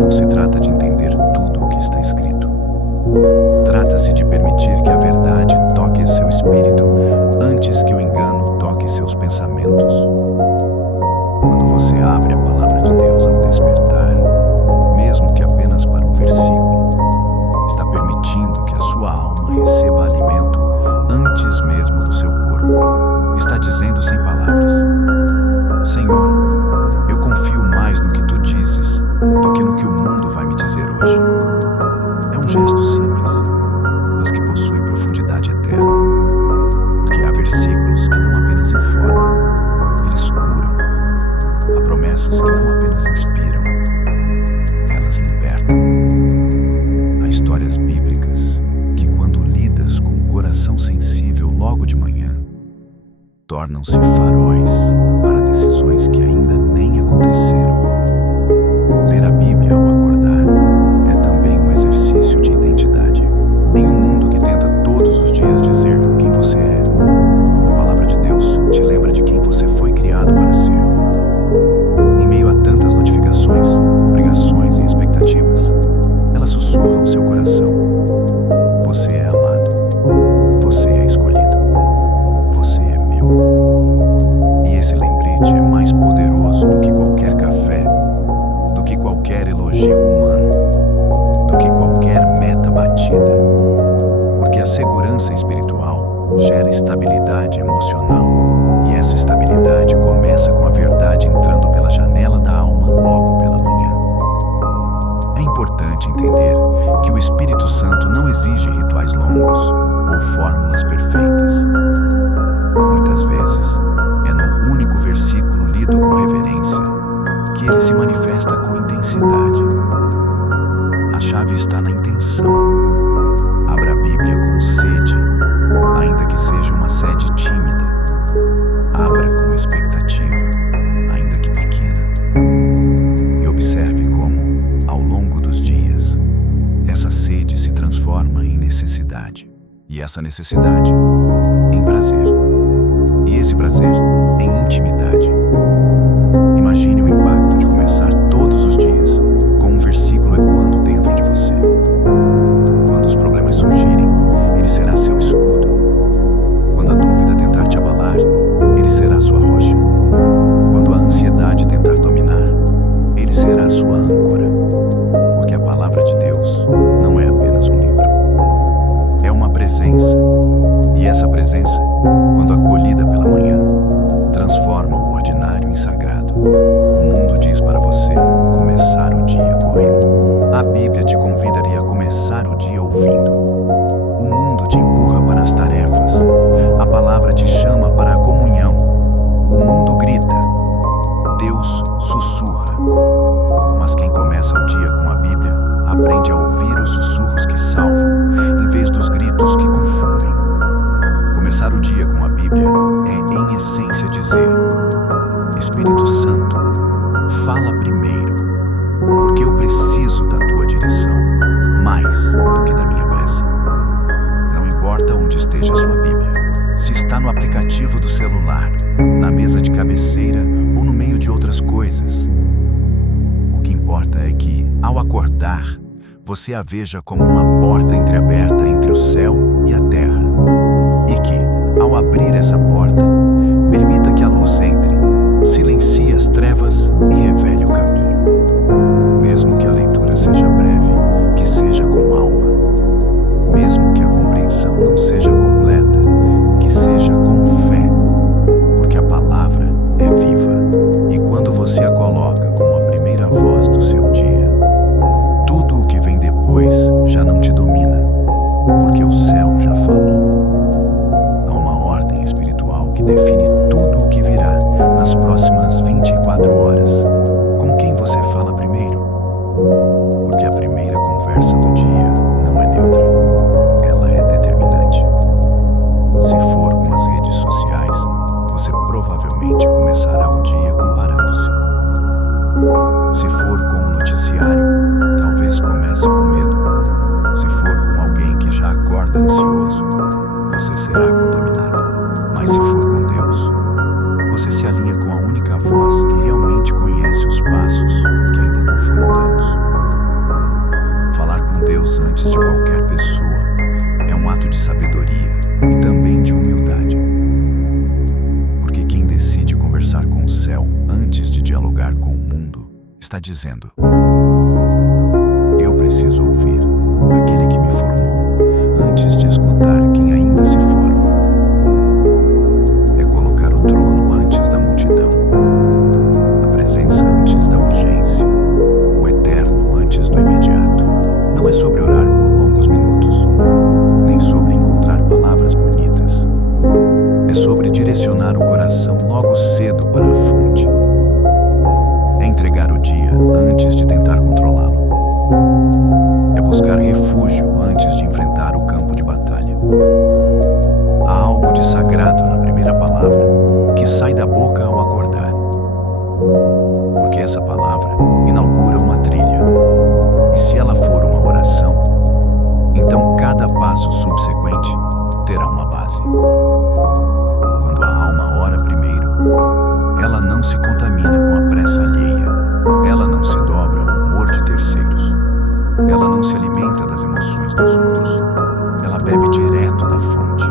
Não se trata de entender tudo o que está escrito. Trata-se de permitir que a verdade toque seu espírito antes que o engano toque seus pensamentos. Quando você abre a palavra de Deus ao despertar, mesmo que apenas para um versículo, está permitindo que a sua alma receba alimento antes mesmo do seu corpo. Está dizendo sem palavras: Senhor, eu confio mais no que tu dizes do que no que o mundo vai me dizer hoje. É um gesto simples, mas que possui profundidade eterna, porque há versículos que não apenas informam, eles curam. Há promessas que não apenas inspiram, elas libertam. Há histórias bíblicas que, quando lidas com o coração sensível logo de manhã, tornam-se faróis para decisões que ainda nem aconteceram. Ler a Bíblia elogio humano do que qualquer meta batida, porque a segurança espiritual gera estabilidade emocional, e essa estabilidade começa com a verdade entrando pela janela da alma logo pela manhã. É importante entender que o Espírito Santo não exige rituais longos ou fórmulas perfeitas. Muitas vezes, é num único versículo lido com reverência que ele se manifesta com intensidade. A chave está na intenção. Abra a Bíblia com sede, ainda que seja uma sede tímida. Abra com expectativa, ainda que pequena. E observe como, ao longo dos dias, essa sede se transforma em necessidade. E essa necessidade em prazer. E esse prazer em intimidade. Imagine o impacto de começar todos os dias com um versículo ecoando dentro de você. Quando os problemas surgirem, ele será seu escudo. Quando a dúvida tentar te abalar, ele será sua rocha. Quando a ansiedade tentar dominar, ele será sua âncora. Porque a palavra de Deus não é apenas um livro. É uma presença. E essa presença, quando acolhida pela manhã, transforma o ordinário em sagrado. O mundo diz para você começar o dia correndo. A Bíblia te convidaria a começar o dia ouvindo. O mundo te empurra para as tarefas. A palavra te chama para a comunhão. O mundo grita. Deus sussurra. Mas quem começa o dia com a Bíblia aprende a ouvir os sussurros que salvam, em vez dos gritos que confundem. Começar o dia com a Bíblia é, em essência, dizer: Espírito Santo, fala primeiro, porque eu preciso da tua direção, mais do que da minha pressa. Não importa onde esteja a sua Bíblia, se está no aplicativo do celular, na mesa de cabeceira ou no meio de outras coisas. O que importa é que, ao acordar, você a veja como uma porta entreaberta entre o céu e a terra. E que, ao abrir essa porta, permita que a luz entre, silencie as trevas e revele o caminho. Mesmo que a leitura seja breve, que seja com alma. Mesmo que a compreensão não seja completa, que seja com fé. Porque a palavra é viva, e quando você a coloca como a primeira voz do seu dia, tudo o que vem depois já não te domina, porque o céu já falou. Há uma ordem espiritual que define tudo o que virá nas próximas 24 horas. Com quem você fala primeiro? Porque a primeira conversa do dia não é neutra, ela é determinante. Se for com as redes sociais, você provavelmente começará o dia comparando-se. Se for com o noticiário, talvez comece com medo. Se for com alguém que já acorda ansioso, você será contaminado. Mas se for com Deus, você se alinha com a única voz que realmente conhece os passos que ainda não foram dados. Falar com Deus antes de qualquer pessoa é um ato de sabedoria e também de humildade. Porque quem decide conversar com o céu antes de dialogar com o mundo, está dizendo: eu preciso ouvir aquele que me formou antes de escutar quem ainda se forma. É colocar o trono antes da multidão, a presença antes da urgência, o eterno antes do imediato. Não é sobre orar por longos minutos, nem sobre encontrar palavras bonitas. É sobre direcionar o coração logo cedo para a fonte. É entregar o dia antes de tentar controlá-lo. É buscar refúgio antes de enfrentar o campo de batalha. Há algo de sagrado na primeira palavra que sai da boca ao acordar. Porque essa palavra inaugura uma trilha. E se ela for uma oração, então cada passo subsequente terá uma base. Quando a alma ora primeiro, ela não se contamina com a pressa alheia. Ela não se dobra ao humor de terceiros. Ela não se alimenta das emoções dos outros. Ela bebe direto da fonte.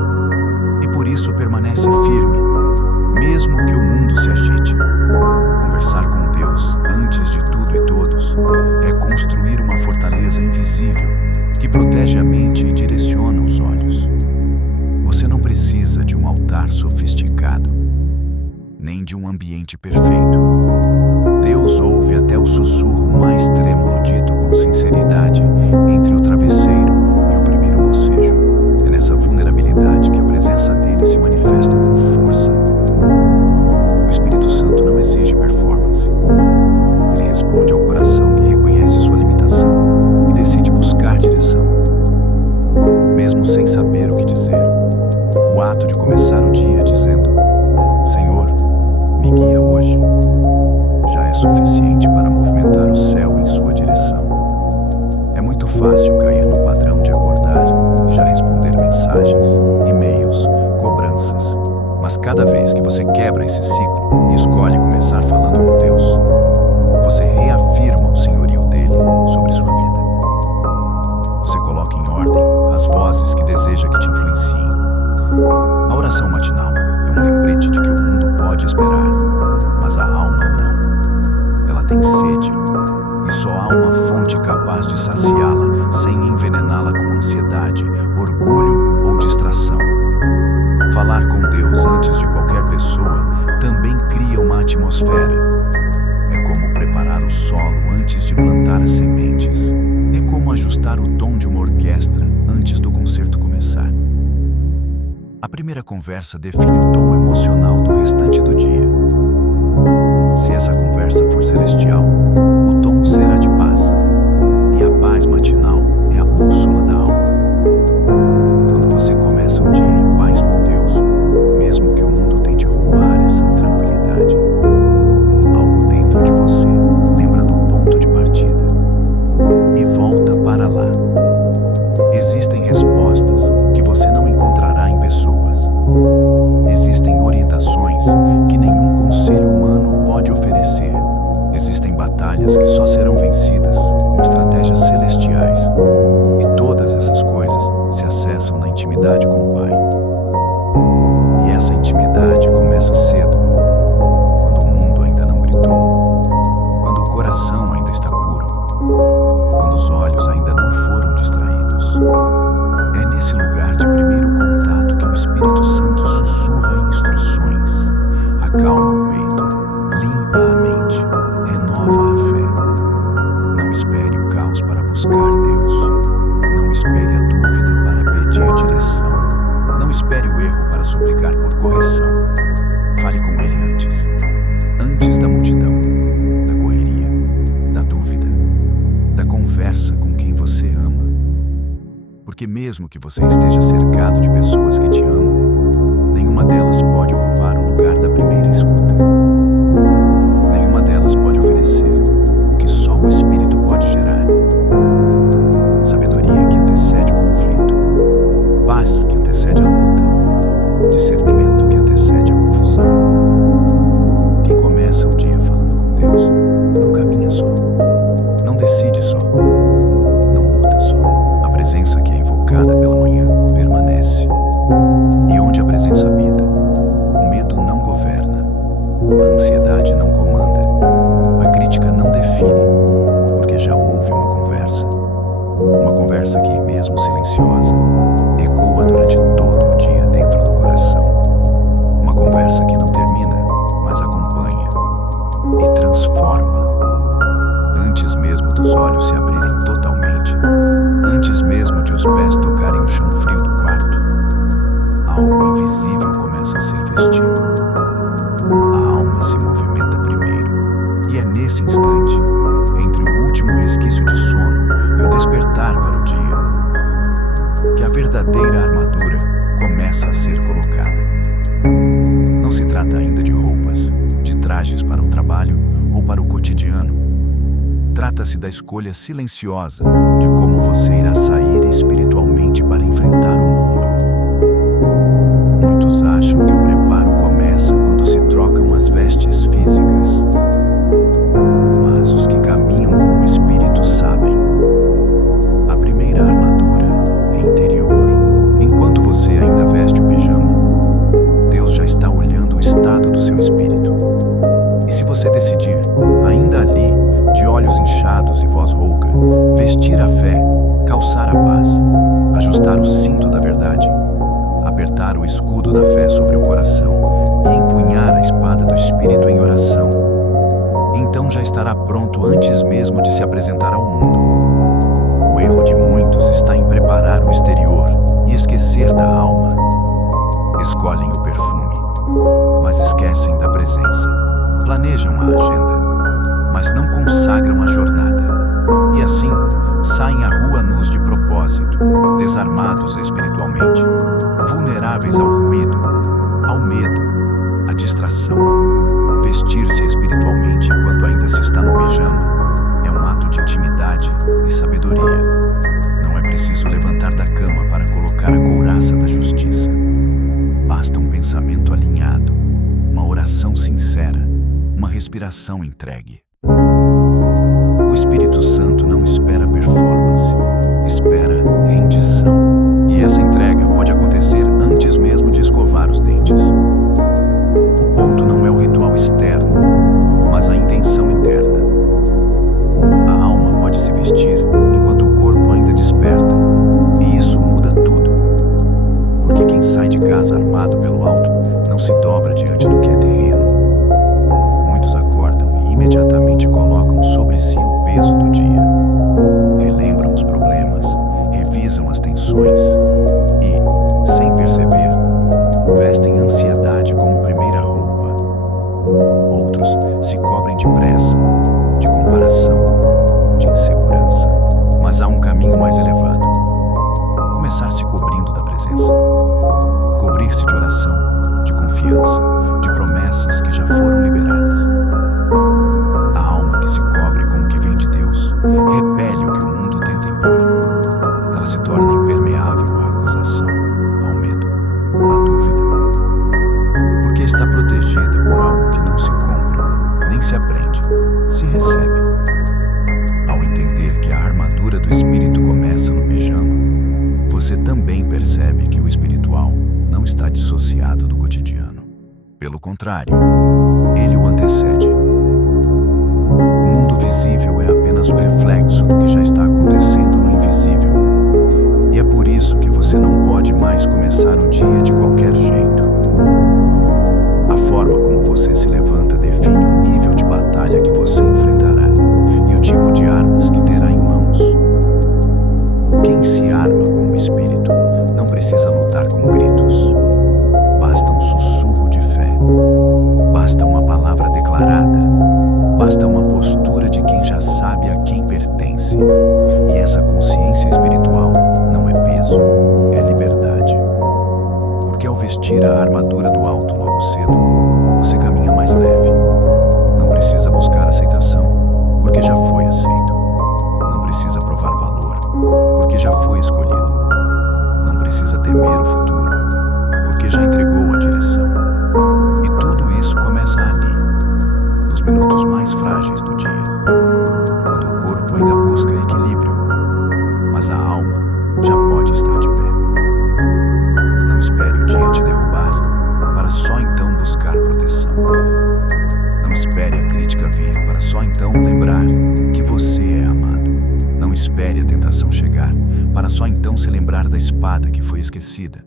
E por isso permanece firme, mesmo que o mundo se agite. Conversar com Deus antes de tudo e todos é construir uma fortaleza invisível que protege a mente e direciona os olhos. Você não precisa de um altar sofisticado, nem de um ambiente perfeito. Deus ouve até o sussurro mais trêmulo dito com sinceridade entre o travesseiro e o primeiro bocejo. É nessa vulnerabilidade que a presença dele se manifesta com força. O Espírito Santo não exige performance. Ele responde ao coração que reconhece sua limitação e decide buscar direção, mesmo sem saber o que dizer. O ato de começar o dia dizendo: Senhor, me guia hoje, já é suficiente para movimentar o céu em sua direção. É muito fácil cair no padrão de acordar e já responder mensagens, e-mails, cobranças. Mas cada vez que você quebra esse ciclo e escolhe começar falando com Deus, você reafirma o senhorio dele sobre sua vida. Você coloca em ordem as vozes que deseja que te influenciem. A oração matinal é um lembrete de que o mundo pode esperar, mas a alma não. Ela tem sede, e só há uma fonte capaz de saciá-la sem envenená-la com ansiedade, orgulho ou distração. Falar com Deus antes de qualquer pessoa também cria uma atmosfera. É como preparar o solo antes de plantar as sementes. É como ajustar o tom de uma orquestra antes do concerto começar. A primeira conversa define o tom emocional do restante do dia. Se essa conversa for celestial, o tom será de paz. E a paz matinal é a bússola da alma. Quando você começa o dia em paz com Deus, mesmo que o mundo tente roubar essa tranquilidade, algo dentro de você lembra do ponto de partida e volta para lá. Existem respostas que você não encontrará em pessoas. Existem orientações que nenhum conselho humano pode oferecer. Existem batalhas que só serão vencidas com estratégias celestiais. E todas essas coisas se acessam na intimidade com o Pai. E essa intimidade começa cedo, quando o mundo ainda não gritou, quando o coração ainda está puro, quando os olhos ainda não foram distraídos. É nesse lugar de primeiro contato que o Espírito Santo sussurra instruções, acalma o peito, limpa a mente, renova a fé. Não espere o caos para buscar Deus. Não espere a dúvida para pedir direção. Não espere o erro para suplicar por correção. Fale com Ele antes da multidão, da correria, da dúvida, da conversa com quem você ama. Porque mesmo que você esteja cercado de pessoas que te amam, nenhuma delas pode ocupar o lugar da primeira escuta. Nenhuma delas pode oferecer o que só o Espírito pode gerar. Sabedoria que antecede o conflito, paz que antecede a luta, discernimento que antecede a confusão. Quem começa o dia falando com Deus não caminha só, não decide só, não luta só. A presença que é invocada pela manhã permanece. E onde a presença habita, o medo não governa, a ansiedade não comanda, a crítica não define, porque já houve uma conversa que, mesmo silenciosa, ecoa durante todo o dia dentro do coração. Uma conversa que não termina, mas acompanha e transforma. Antes mesmo dos olhos se abrirem totalmente, antes mesmo de os pés tocarem o chão frio do quarto, algo invisível começa a ser vestido. A alma se movimenta primeiro, e é nesse instante, entre o último resquício de sono e o despertar para o dia, que a verdadeira armadura começa a ser colocada. Não se trata ainda de roupas, de trajes para o trabalho ou para o cotidiano. Trata-se da escolha silenciosa de como você irá sair espiritualmente para enfrentar o mundo. Muitos acham que o preparo começa quando se trocam as vestes físicas. Mas os que caminham com o Espírito sabem. A primeira armadura é interior. Enquanto você ainda veste o pijama, Deus já está olhando o estado do seu espírito. E se você decidir, ainda ali, de olhos inchados e voz rouca, ajustar o cinto da verdade, apertar o escudo da fé sobre o coração e empunhar a espada do Espírito em oração. Então já estará pronto antes mesmo de se apresentar ao mundo. O erro de muitos está em preparar o exterior e esquecer da alma. Escolhem o perfume, mas esquecem da presença. Planejam a agenda, mas não consagram a jornada. E assim, saem à rua nus de propósito, desarmados espiritualmente, vulneráveis ao ruído, ao medo, à distração. Vestir-se espiritualmente enquanto ainda se está no pijama é um ato de intimidade e sabedoria. Não é preciso levantar da cama para colocar a couraça da justiça. Basta um pensamento alinhado, uma oração sincera, uma respiração entregue. O Espírito Santo não espera performance, espera rendição. E essa entrega pode acontecer antes mesmo de escovar os dentes. O ponto não é o ritual externo, mas a intenção interna. A alma pode se vestir enquanto o corpo ainda desperta, e isso muda tudo. Porque quem sai de casa armado pelo alto não se dobra diante do que é terreno. Muitos acordam e imediatamente colocam sobre si o peso do dia. Relembram os problemas, revisam as tensões e, sem perceber, vestem ansiedade como primeira roupa. Outros se cobrem de pressa, de comparação, de insegurança. Mas há um caminho mais elevado. Começar se cobrindo da presença. Cobrir-se de oração, de confiança, de promessas que já foram liberadas. A alma que se cobre com o que vem de Deus repele o que o mundo tenta impor. Ela se torna impermeável à acusação, ao medo, à dúvida. Porque está protegida por algo que não se compra, nem se aprende, se recebe. Ao entender que a armadura do Espírito começa no pijama, você também percebe que o espiritual não está dissociado do cotidiano. Pelo contrário, ele o antecede. O mundo visível é apenas o reflexo do que já está acontecendo no invisível. E é por isso que você não pode mais começar o dia de qualquer jeito. A forma como você se levanta define o nível de batalha que você enfrentará e o tipo de armas que terá em mãos. Quem se arma com o Espírito não precisa lutar com gritos. Basta um sussurro de fé. Basta uma palavra declarada. Basta uma postura de quem já sabe a quem pertence. E essa consciência espiritual não é peso, é liberdade. Porque ao vestir a armadura do alto logo cedo, você caminha mais leve. Não precisa buscar aceitação, porque já foi aceito. Não precisa provar valor, porque já foi escolhido. Não precisa temer o futuro, porque já entregou a direção. E tudo isso começa ali, nos minutos mais frágeis do dia, quando o corpo ainda busca equilíbrio, mas a alma já pode estar de pé. Não espere o dia te derrubar, para só então buscar proteção. Não espere a crítica vir, para só então lembrar que você é amado. Não espere a tentação chegar, para só então se lembrar da espada que foi esquecida.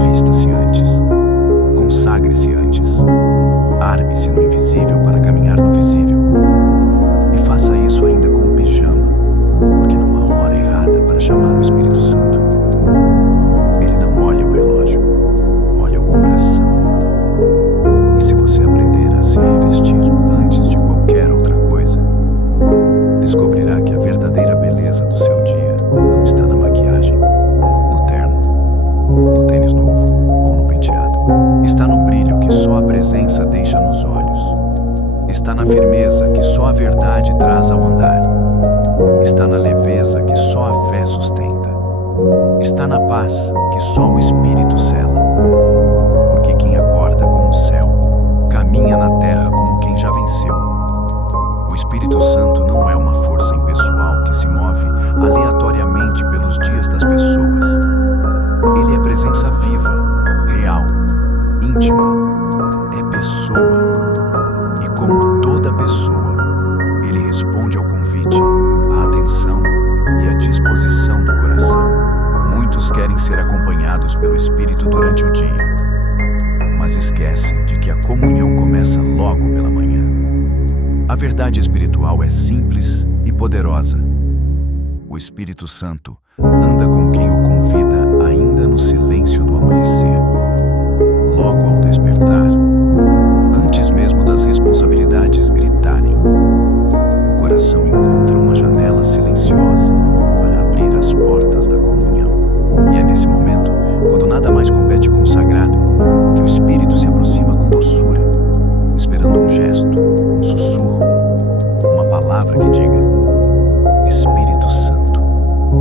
Vista-se antes. Consagre-se antes. Arme-se no invisível para caminhar no visível. E faça isso ainda com o pijama, porque não há hora errada para chamar o Espírito Santo. Ele não olha o relógio, olha o coração. E se você aprender a se revestir antes de qualquer outra coisa, descobrirá que a verdadeira beleza do seu dia não está na maquiagem, no terno, no tênis novo ou no penteado. Está no brilho que só a presença deixa nos olhos. Está na firmeza que só a verdade traz ao andar. Está na leveza que só a fé sustenta. Está na paz que só o Espírito sela. Porque quem acorda com o céu, caminha na terra como quem já venceu. O Espírito Santo não é uma força impessoal que se move aleatoriamente pelos dias das pessoas. Ele é presença viva, real, íntima, é pessoa. E como toda pessoa, ele responde ao convite, à atenção e à disposição do coração. verdade espiritual é simples e poderosa. O Espírito Santo anda com quem o convida ainda no silêncio do amanhecer. Logo ao despertar, antes mesmo das responsabilidades gritarem, o coração encontra uma janela silenciosa para abrir as portas da comunhão. E é nesse momento, quando nada mais compete com o sagrado, que o Espírito se aproxima com doçura, esperando um gesto, um sussurro, uma palavra que diga: Espírito Santo,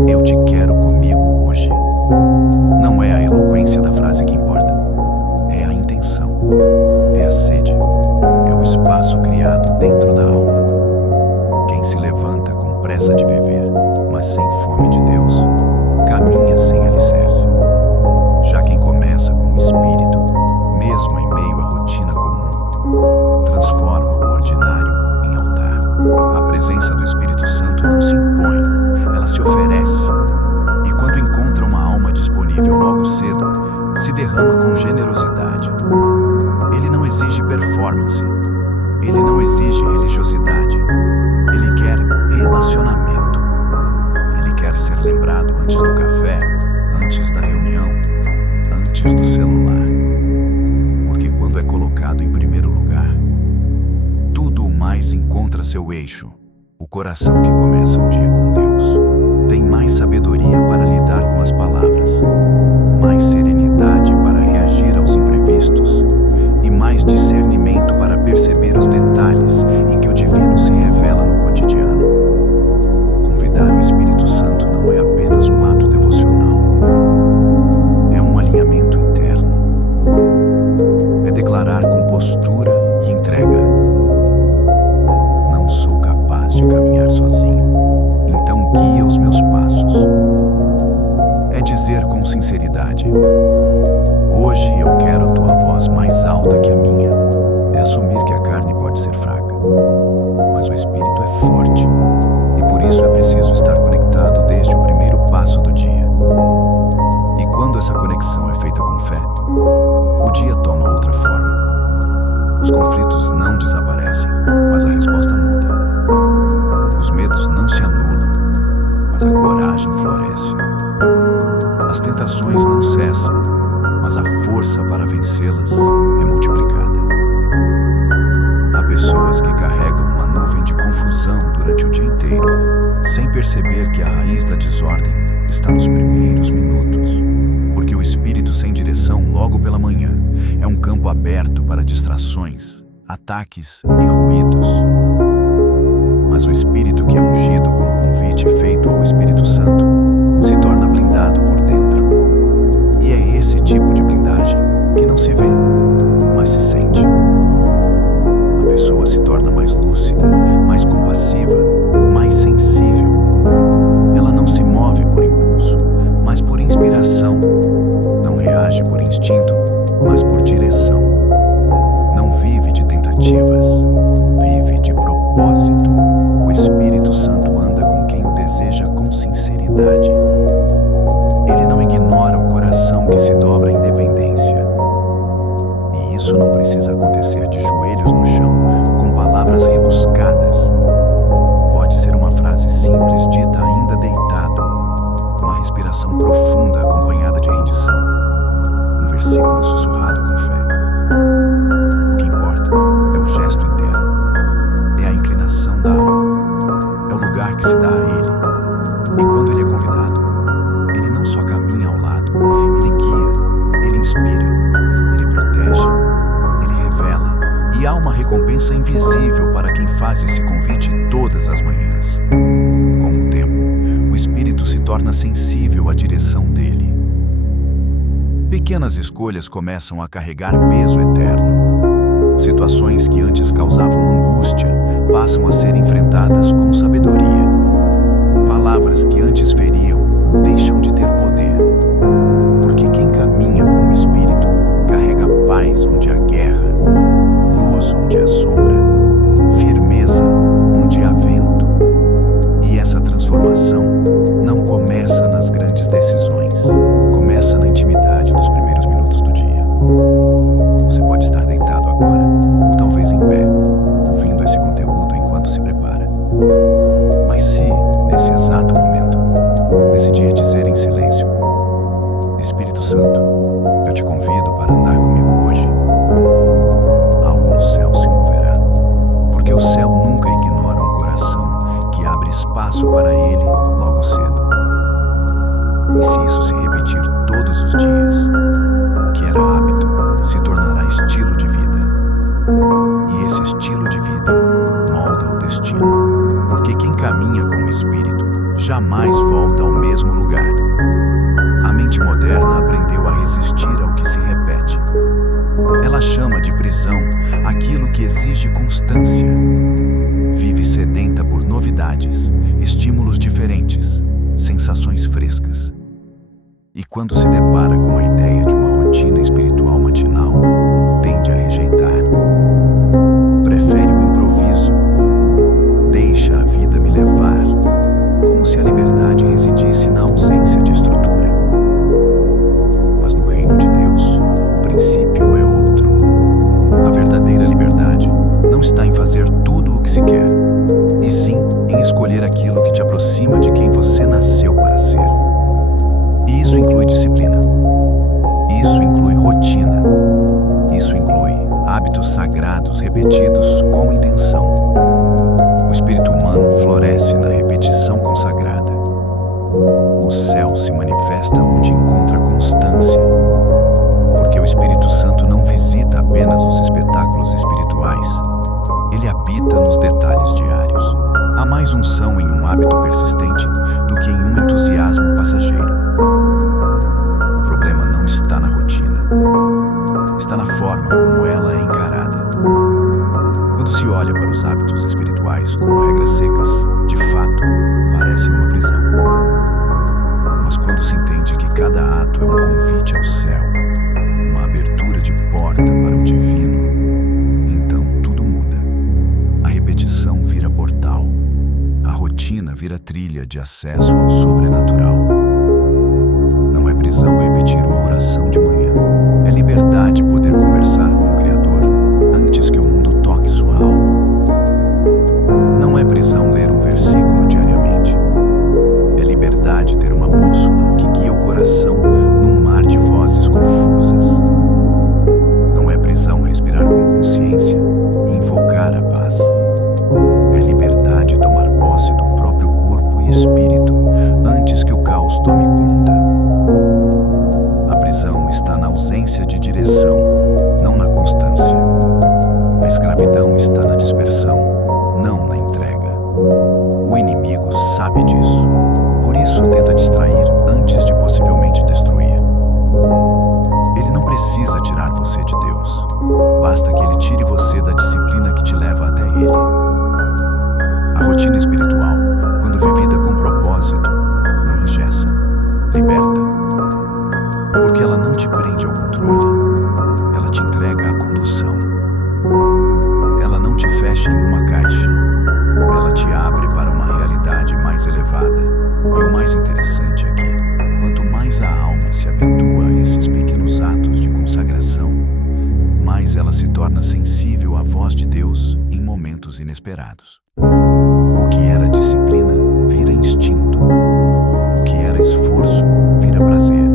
eu te quero comigo hoje. Não é a eloquência da frase que importa, é a intenção, é a sede, é o espaço criado dentro da alma. Quem se levanta com pressa de viver, mas sem fome de Deus, caminha sem alicerce. Já quem começa com o Espírito, mesmo em meio à rotina comum, transforma o ordinário em altar. A presença do Espírito Santo não se impõe, ela se oferece. E quando encontra uma alma disponível logo cedo, se derrama com generosidade. Ele não exige performance, ele não exige religiosidade, ele quer relacionamento. Ele quer ser lembrado antes do café, antes da reunião, antes do celular. Porque quando é colocado em primeiro lugar, tudo mais encontra seu eixo. O coração que começa o dia com Deus tem mais sabedoria para lidar com as palavras, mais serenidade para reagir aos imprevistos e mais discernimento para perceber os detalhes em que o divino se revela no cotidiano. Convidar o Espírito Santo não é apenas um ato devocional, é um alinhamento interno. É declarar com postura e entrega: não sou capaz de caminhar sozinho, então guia os meus passos. É dizer com sinceridade: hoje eu quero tua voz mais alta que a minha. É assumir que a carne pode ser fraca, mas o Espírito é forte, e por isso é preciso estar conectado desde o primeiro passo do dia. E quando essa conexão é feita com fé, o dia toma outra forma. Os conflitos não desaparecem, mas a resposta muda. Os medos não se anulam, mas a coragem floresce. As tentações não cessam, mas a força para vencê-las é multiplicada. Há pessoas que carregam uma nuvem de confusão durante o dia inteiro, sem perceber que a raiz da desordem está nos primeiros minutos. Porque o espírito sem direção logo pela manhã é um campo aberto para distrações, ataques e ruídos. Mas o espírito que é ungido com o convite feito ao Espírito Santo se torna blindado por dentro. E é esse tipo de blindagem que não se vê, mas se sente. A pessoa se torna mais lúcida, mais compassiva, mais sensível. Ela não se move por impulso, mas por inspiração. Não reage por instinto, mas por direção. Não vive de tentativas, vive de propósito. O Espírito Santo anda com quem o deseja com sinceridade. Ele não ignora o coração que se dobra em dependência. E isso não precisa acontecer de joelhos no chão, com palavras rebuscadas. Pode ser uma frase simples dita ainda deitado, uma respiração profunda acompanhada de rendição, um versículo sussurrado com fé. O que importa é o gesto interno, é a inclinação da alma, é o lugar que se dá a Ele. E quando Ele é convidado, Ele não só caminha ao lado, Ele guia, Ele inspira, Ele protege, Ele revela. E há uma recompensa invisível para quem faz esse convite todas as manhãs. Com o tempo, o espírito se torna sensível à direção dele. Pequenas escolhas começam a carregar peso eterno. Situações que antes causavam angústia passam a ser enfrentadas com sabedoria. Palavras que antes feriam deixam de ter poder. Porque quem caminha com o Espírito carrega paz onde há guerra, luz onde há sombra, firmeza onde há vento. E essa transformação não começa nas grandes decisões, começa na intimidade dos primeiros minutos do dia. Você pode estar deitado agora, ou talvez em pé, ouvindo esse conteúdo enquanto Ele logo cedo. E se isso se repetir todos os dias, o que era hábito se tornará estilo de vida. E esse estilo de vida molda o destino, porque quem caminha com o Espírito jamais volta ao mesmo lugar. A mente moderna aprendeu a resistir ao que se repete. Ela chama de prisão aquilo que exige constância. Vive sedenta por novidades, estímulos diferentes, sensações frescas. E quando se depara com a ideia de uma rotina espiritual matinal, tende a rejeitar. Prefere o improviso, o deixa a vida me levar, como se a liberdade residisse na ausência de estrutura. Mas no reino de Deus, o princípio é outro. A verdadeira liberdade não está em fazer tudo o que se quer, e sim em escolher aquilo que te aproxima de quem você nasceu para ser. E isso inclui disciplina. Isso inclui rotina. Isso inclui hábitos sagrados repetidos com intenção. O espírito humano floresce na repetição consagrada. O céu se manifesta onde encontra constância, porque o Espírito Santo não visita apenas os espetáculos espirituais, ele habita nos detalhes diários. Há mais unção em um hábito persistente do que em um entusiasmo passageiro. O problema não está na rotina, está na forma como ela é encarada. Quando se olha para os hábitos espirituais como regras secas, de fato, parecem uma prisão. Mas quando se entende que cada ato é um convite ao céu, uma abertura de porta para o divino, então tudo muda. A repetição vira portal. A rotina vira trilha de acesso ao sobrenatural. Não é prisão repetir uma oração de manhã. É liberdade poder conversar com o Criador antes que o mundo toque sua alma. Não é prisão ler um versículo diariamente. É liberdade ter uma bússola que guia o coração num mar de vozes confusas. Não é prisão respirar com consciência e invocar a paz. É liberdade tomar posse do próprio corpo e espírito antes que o caos tome conta. A prisão está na ausência de direção, não na constância. A escravidão está na dispersão, não na entrega. O inimigo sabe disso, por isso tenta distrair antes de possivelmente destruir. Ele não precisa tirar você de Deus, basta que ele tire você da disciplina que te leva até ele. A rotina espiritual, quando vivida com propósito, não engessa, liberta. Porque ela não te prende ao controle, ela te entrega à condução. Ela não te fecha em uma caixa, ela te abre para uma realidade mais elevada. E o mais interessante é que, quanto mais a alma se habitua a esses pequenos atos de consagração, mais ela se torna sensível à voz de Deus em momentos inesperados. O que era disciplina vira instinto. O que era esforço vira prazer.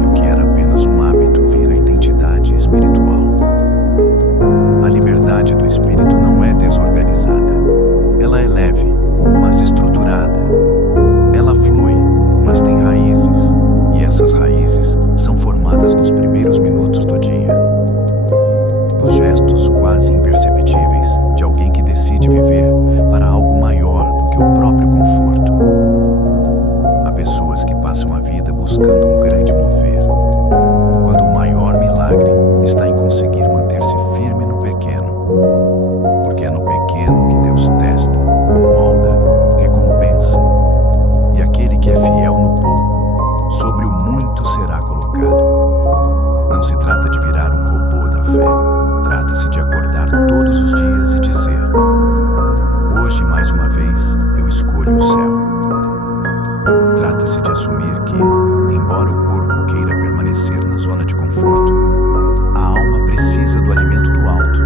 E o que era apenas um hábito vira identidade espiritual. A liberdade do espírito não é desorganizada. Ela é leve, mas estruturada. Ela flui, mas tem raízes. E essas raízes são formadas nos primeiros minutos do dia. Nos gestos quase imperceptíveis de alguém que decide viver para algo maior do que o próprio conforto. Há pessoas que passam a vida buscando um grande mover, quando o maior milagre está em conseguir manter-se firme no pequeno. Porque é no pequeno que Deus testa, molda, recompensa. E aquele que é fiel no pouco, sobre o muito será colocado. Não se trata de virar um robô da fé. Trata-se de acordar todos os dias e dizer: hoje, mais uma vez, eu escolho o céu. Trata-se de assumir que, embora o corpo queira permanecer na zona de conforto, a alma precisa do alimento do alto.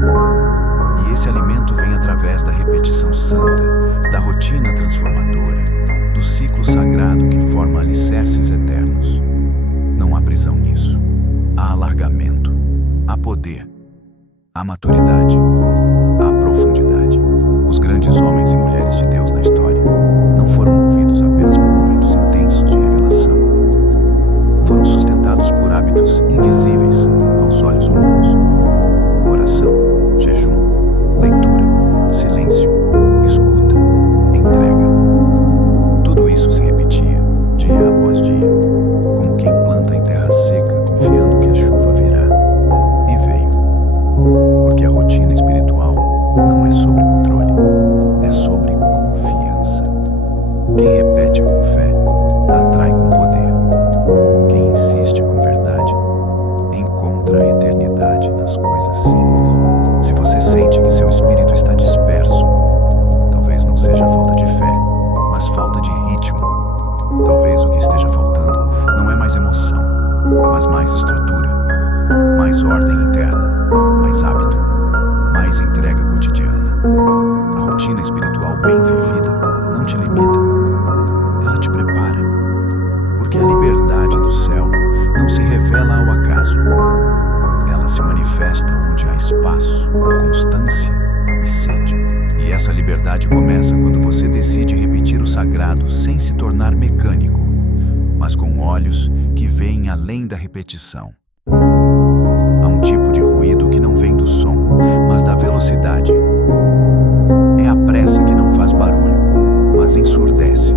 E esse alimento vem através da repetição santa, da rotina transformadora, do ciclo sagrado que forma alicerces eternos. Não há prisão nisso. Há alargamento, há poder, há maturidade, há profundidade. Os grandes homens e mulheres de Deus na história não foram movidos Quem repete com fé, atrai com poder. Quem insiste com verdade, encontra a eternidade nas coisas simples. Se você sente que seu espírito está disperso, talvez não seja falta de fé, mas falta de ritmo. Talvez o que esteja faltando não é mais emoção, mas mais estrutura, mais ordem interna, mais hábito, mais entrega cotidiana. A rotina espiritual bem vivida não te limita, ela te prepara, porque a liberdade do céu não se revela ao acaso. Ela se manifesta onde há espaço, constância e sede. E essa liberdade começa quando você decide repetir o sagrado sem se tornar mecânico, mas com olhos que veem além da repetição. Há um tipo de ruído que não vem do som, mas da velocidade. É a pressa que não faz barulho, mas ensurdece.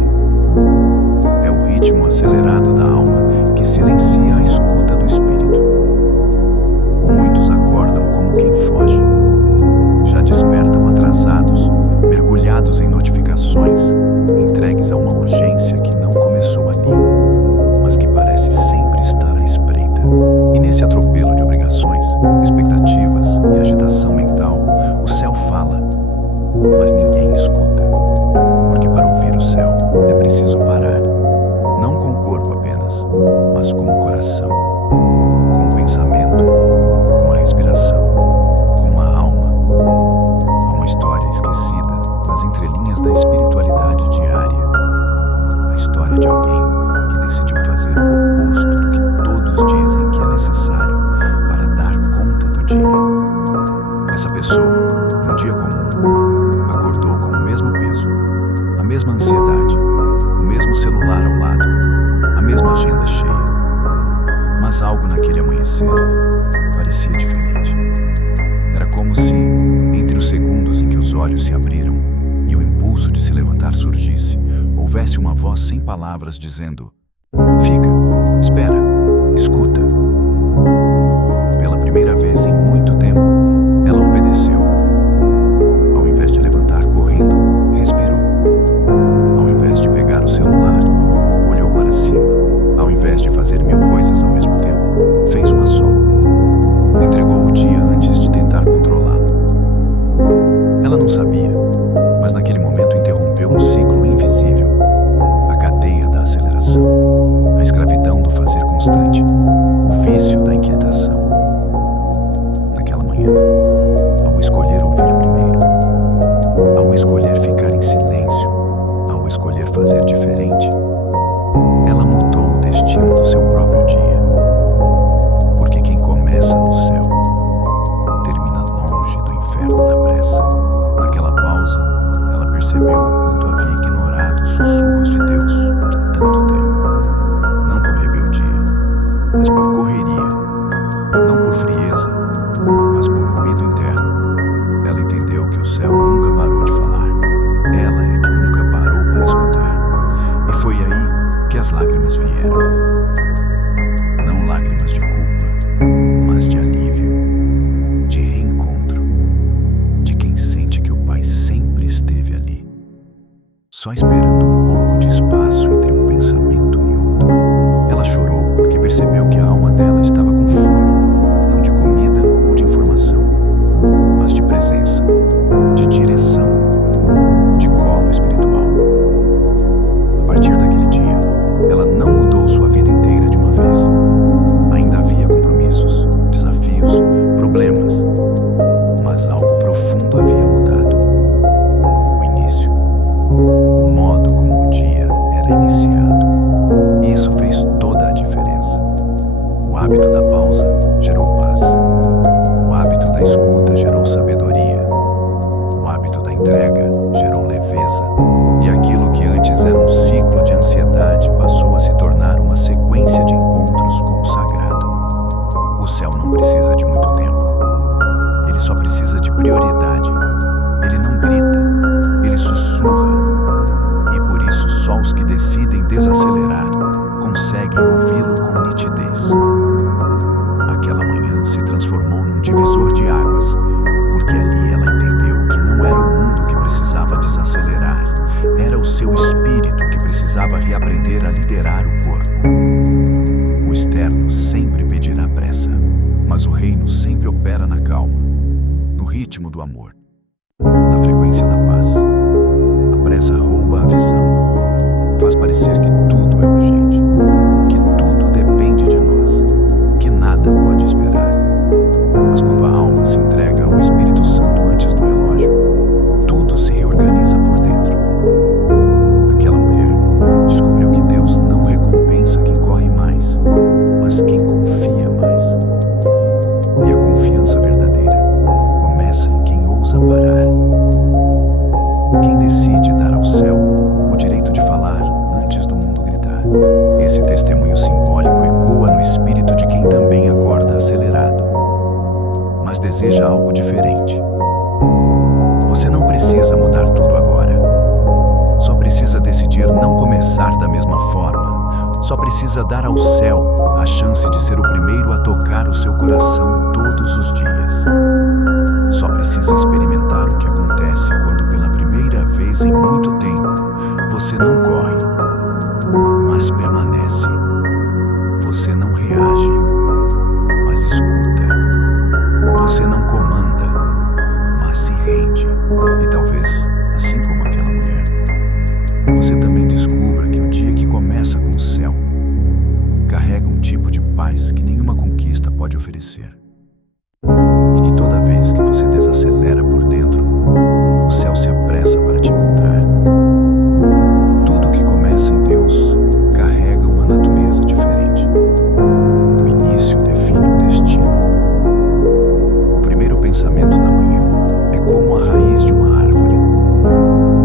É o ritmo acelerado da alma que silencia a escuta do espírito. Muitos acordam como quem foge. Já despertam atrasados, mergulhados em notificações, entregues a uma urgência que não começou ali, mas que parece sempre estar à espreita. E nesse atropelo de obrigações, expectativas e agitação mental, o céu fala, mas ninguém escuta. Porque para ouvir o céu é preciso parar, não com o corpo apenas, mas com o coração, com o pensamento, com a respiração, com a alma. Há uma história esquecida nas entrelinhas da espiritualidade diária. A história de alguém que decidiu fazer o oposto do que todos dizem que é necessário para dar conta do dia. Essa pessoa, num dia comum, acordou com o mesmo peso, a mesma ansiedade, o mesmo celular ao lado, a mesma agenda cheia. Mas algo naquele amanhecer parecia diferente. Era como se, entre os segundos em que os olhos se abriram e o impulso de se levantar surgisse, houvesse uma voz sem palavras dizendo: fica, espera, escuta. Pela primeira vez em muito tempo, ela obedeceu. Ao invés de levantar correndo, respirou. Ao invés de pegar o celular, olhou para cima. Ao invés de fazer 1000 coisas ao mesmo tempo, fez uma só. Entregou o dia antes de tentar controlá-lo. Ela não sabia, mas naquele momento interrompeu um ciclo invisível. A cadeia da aceleração, a escravidão do fazer constante, o vício da inquietação. Naquela manhã, ao escolher ouvir primeiro, ao escolher ficar em silêncio, ao escolher fazer diferente, ela mudou o destino do seu próprio dia. Porque quem começa no céu, termina longe do inferno da pressa. Naquela pausa, ela percebeu o quanto havia ignorado os sussurros de Deus por tanto tempo. Não por rebeldia, mas por correria. Não por frieza, mas por ruído interno. Ela entendeu que o céu nunca parou de falar. Ela é que nunca parou para escutar. E foi aí que as lágrimas vieram. Não lágrimas de culpa, mas de alívio, de reencontro, de quem sente que o Pai sempre esteve ali, só esperando um pouco de espaço entre um pensamento e outro. Ela chorou porque percebeu que a alma dela estava com fome, não de comida ou de informação, mas de presença, de direção, de colo espiritual. A partir daquele dia, ela não mudou sua vida inteira de uma vez. Ainda havia compromissos, desafios, problemas, mas algo profundo havia mudado. O início, o modo como o dia era iniciado. E isso fez toda a diferença. O hábito da pausa gerou paz. O hábito da escuta gerou sabedoria. O hábito da entrega gerou leveza. E aquilo que antes era um ciclo de ansiedade passou a se tornar uma sequência de encontros com o sagrado. O céu não precisa de muito tempo. Ele só precisa de prioridade. Ele não grita, ele sussurra. E por isso só os que decidem desacelerar conseguem ouvi-lo com nitidez. Aquela manhã se transformou num divisor de águas, porque ali ela entendeu que não era o mundo que precisava desacelerar, era o seu espírito que precisava reaprender a liderar o corpo. O externo sempre pedirá pressa, mas o reino sempre opera na calma, no ritmo do amor, na frequência da paz. A pressa rouba a visão, faz parecer que tudo é urgente, que tudo depende de nós, que nada pode esperar. Mas quando a alma se entrega ao Espírito Santo antes do relógio, tudo se reorganiza por dentro. Aquela mulher descobriu que Deus não recompensa quem corre mais, mas quem confia mais. E a confiança verdadeira começa em quem ousa parar. Quem decide dar ao céu o direito de falar antes do mundo gritar. Esse testemunho simbólico ecoa no espírito de quem também acorda acelerado, mas deseja algo diferente. Você não precisa mudar tudo agora. Só precisa decidir não começar da mesma forma. Só precisa dar ao céu a chance de ser o primeiro a tocar o seu coração todos os dias. Só precisa experimentar o que acontece quando pela primeira vez em muito tempo você não corre, mas permanece. Você não reage, mas escuta. Você não comanda, mas se rende. E talvez, assim como aquela mulher, você também descubra que o dia que começa com o céu carrega um tipo de paz que nenhuma conquista pode oferecer. E que toda vez que você desacelera por dentro, o céu se apressa para te encontrar. Tudo que começa em Deus carrega uma natureza diferente. O início define o destino. O primeiro pensamento da manhã é como a raiz de uma árvore,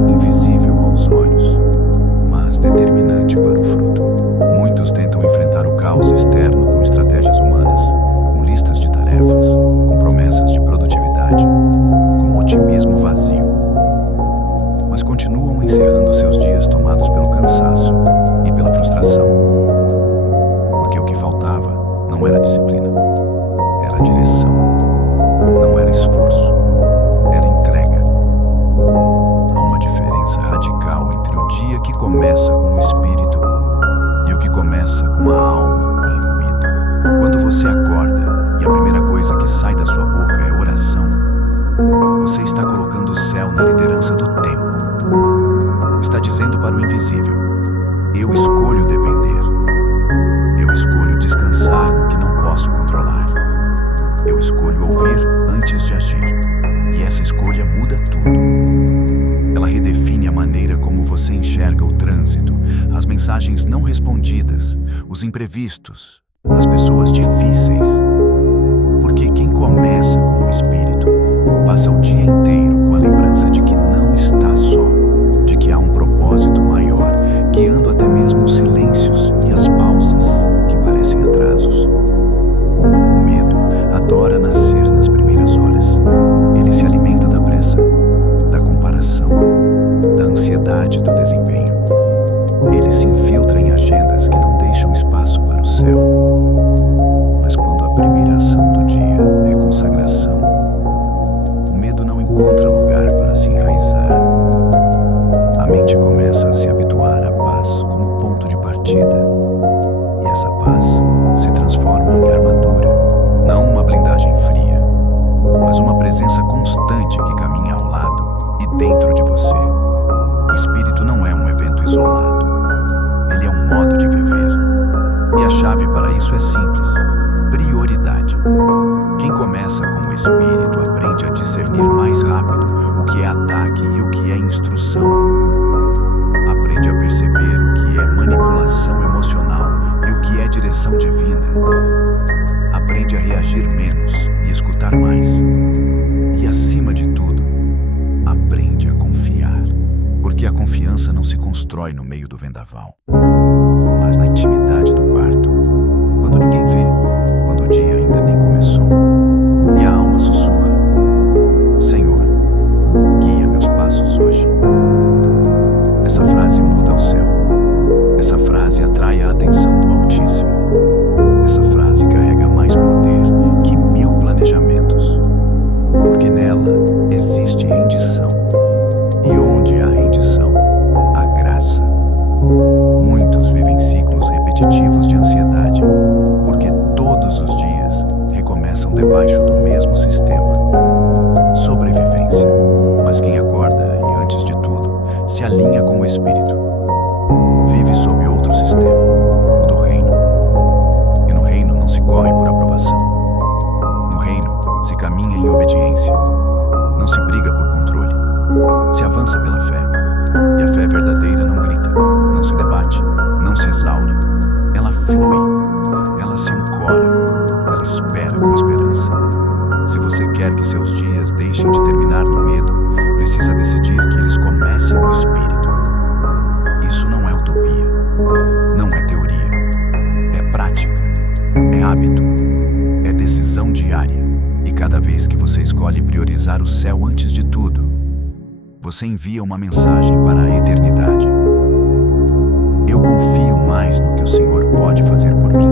invisível aos olhos, mas determinante para o fruto. Muitos tentam enfrentar o caos externo com estratégias humanas, com listas de tarefas, com promessas de produtividade, com otimismo vazio. Mas continuam encerrando seus dias tomados pelo cansaço e pela frustração. Porque o que faltava não era disciplina, era direção. Não era esforço, era entrega. Há uma diferença radical entre o dia que começa com o espírito e o que começa com a alma em ruído. Quando você acorda e a primeira coisa que sai da sua boca é oração, você está colocando o céu na liderança do tempo. Está dizendo para o invisível: eu escolho depender. Eu escolho descansar no que não posso controlar. Eu escolho ouvir antes de agir. E essa escolha muda tudo. Ela redefine a maneira como você enxerga o trânsito, as mensagens não respondidas, os imprevistos, as pessoas difíceis. Porque quem começa com o espírito passa o dia inteiro com a lembrança de que não está só, de que há um propósito maior, guiando até mesmo os silêncios e as pausas que parecem atrasos. O medo adora nascer nas primeiras horas. Ele se alimenta da pressa, da comparação, da ansiedade do desempenho. Ele se infiltra em agendas que não deixam espaço para o céu. Mas quando a primeira ação do dia é consagração, o medo não encontra lugar para se enraizar. A mente começa a se habituar à paz como ponto de partida. E essa paz se transforma em armadura, não uma blindagem fria, mas uma presença constante que caminha ao lado e dentro de você. O espírito não é um evento isolado, ele é um modo de viver. E a chave para isso é simples: prioridade. Quem começa com o espírito aprende a discernir mais rápido o que é ataque e o que é instrução. Aprende a perceber o que é manipulação emocional e o que é direção divina. Aprende a reagir menos e escutar mais. E, acima de tudo, aprende a confiar. Porque a confiança não se constrói no meio do vendaval, mas na intimidade do quarto, quando ninguém vê, quando o dia ainda nem começou. E a alma sussurra: Senhor, guia meus passos hoje. Essa frase muda o céu. Essa frase atrai a atenção do Altíssimo. Essa frase carrega mais poder que 1000 planejamentos. Porque nela existe rendição. E onde há rendição, há graça. repetitivos de ansiedade, porque todos os dias recomeçam debaixo do mesmo sistema: sobrevivência. Mas quem acorda e, antes de tudo, se alinha com o Espírito, vive sob outro sistema, o do reino. E no reino não se corre por aprovação. No reino se caminha em obediência. Não se briga por controle. Se avança pela fé. E a fé verdadeira não grita, não se debate, não se exaure. Ela flui, ela se ancora, ela espera com esperança. Se você quer que seus dias deixem de terminar no medo, precisa decidir que eles comecem no Espírito. Isso não é utopia, não é teoria. É prática, é hábito, é decisão diária. E cada vez que você escolhe priorizar o céu antes de tudo, você envia uma mensagem para a eternidade. Eu confio mais no que o Senhor pode fazer por mim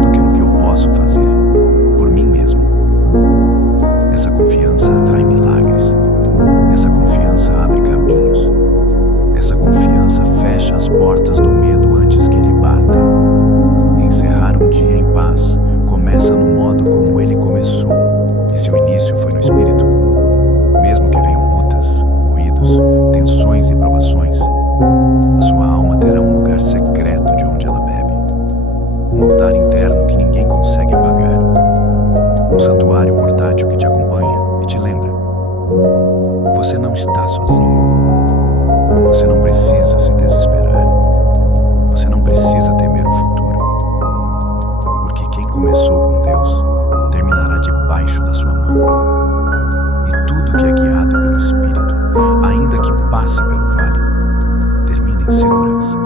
do que no que eu posso fazer por mim mesmo. Essa confiança atrai milagres. Essa confiança abre caminhos. Essa confiança fecha as portas do medo antes que ele bata. Encerrar um dia em paz começa no modo como ele começou. E se o início foi no Espírito, mesmo que venham lutas, ruídos, tensões e provações, a sua alma terá um lugar secreto de onde ela bebe. Um altar interno que ninguém consegue apagar. Um santuário portátil que te acompanha e te lembra: você não está sozinho. Você não precisa se desesperar. Você não precisa temer o futuro. Porque quem começou com Deus terminará debaixo da sua mão. E tudo que é guiado pelo Espírito, ainda que passe pelo vale, termina em segurança,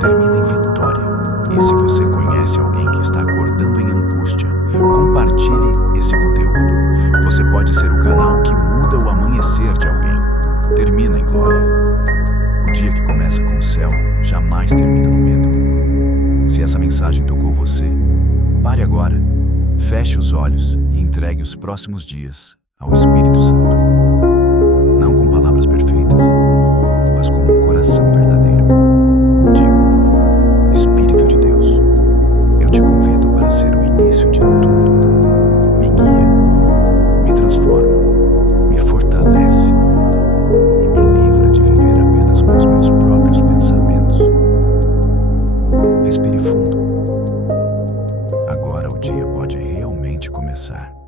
termina em vitória. E se você conhece alguém que está acordando em angústia, compartilhe esse conteúdo. Você pode ser o canal que muda o amanhecer de alguém. Termina em glória. O dia que começa com o céu jamais termina no medo. Se essa mensagem tocou você, pare agora, feche os olhos e entregue os próximos dias ao Espírito Santo. Não com palavras perfeitas, mas com um coração verdadeiro. Diga: Espírito de Deus, eu te convido para ser o início de tudo. Me guia, me transforma, me fortalece e me livra de viver apenas com os meus próprios pensamentos. Respire fundo. Agora o dia pode realmente começar.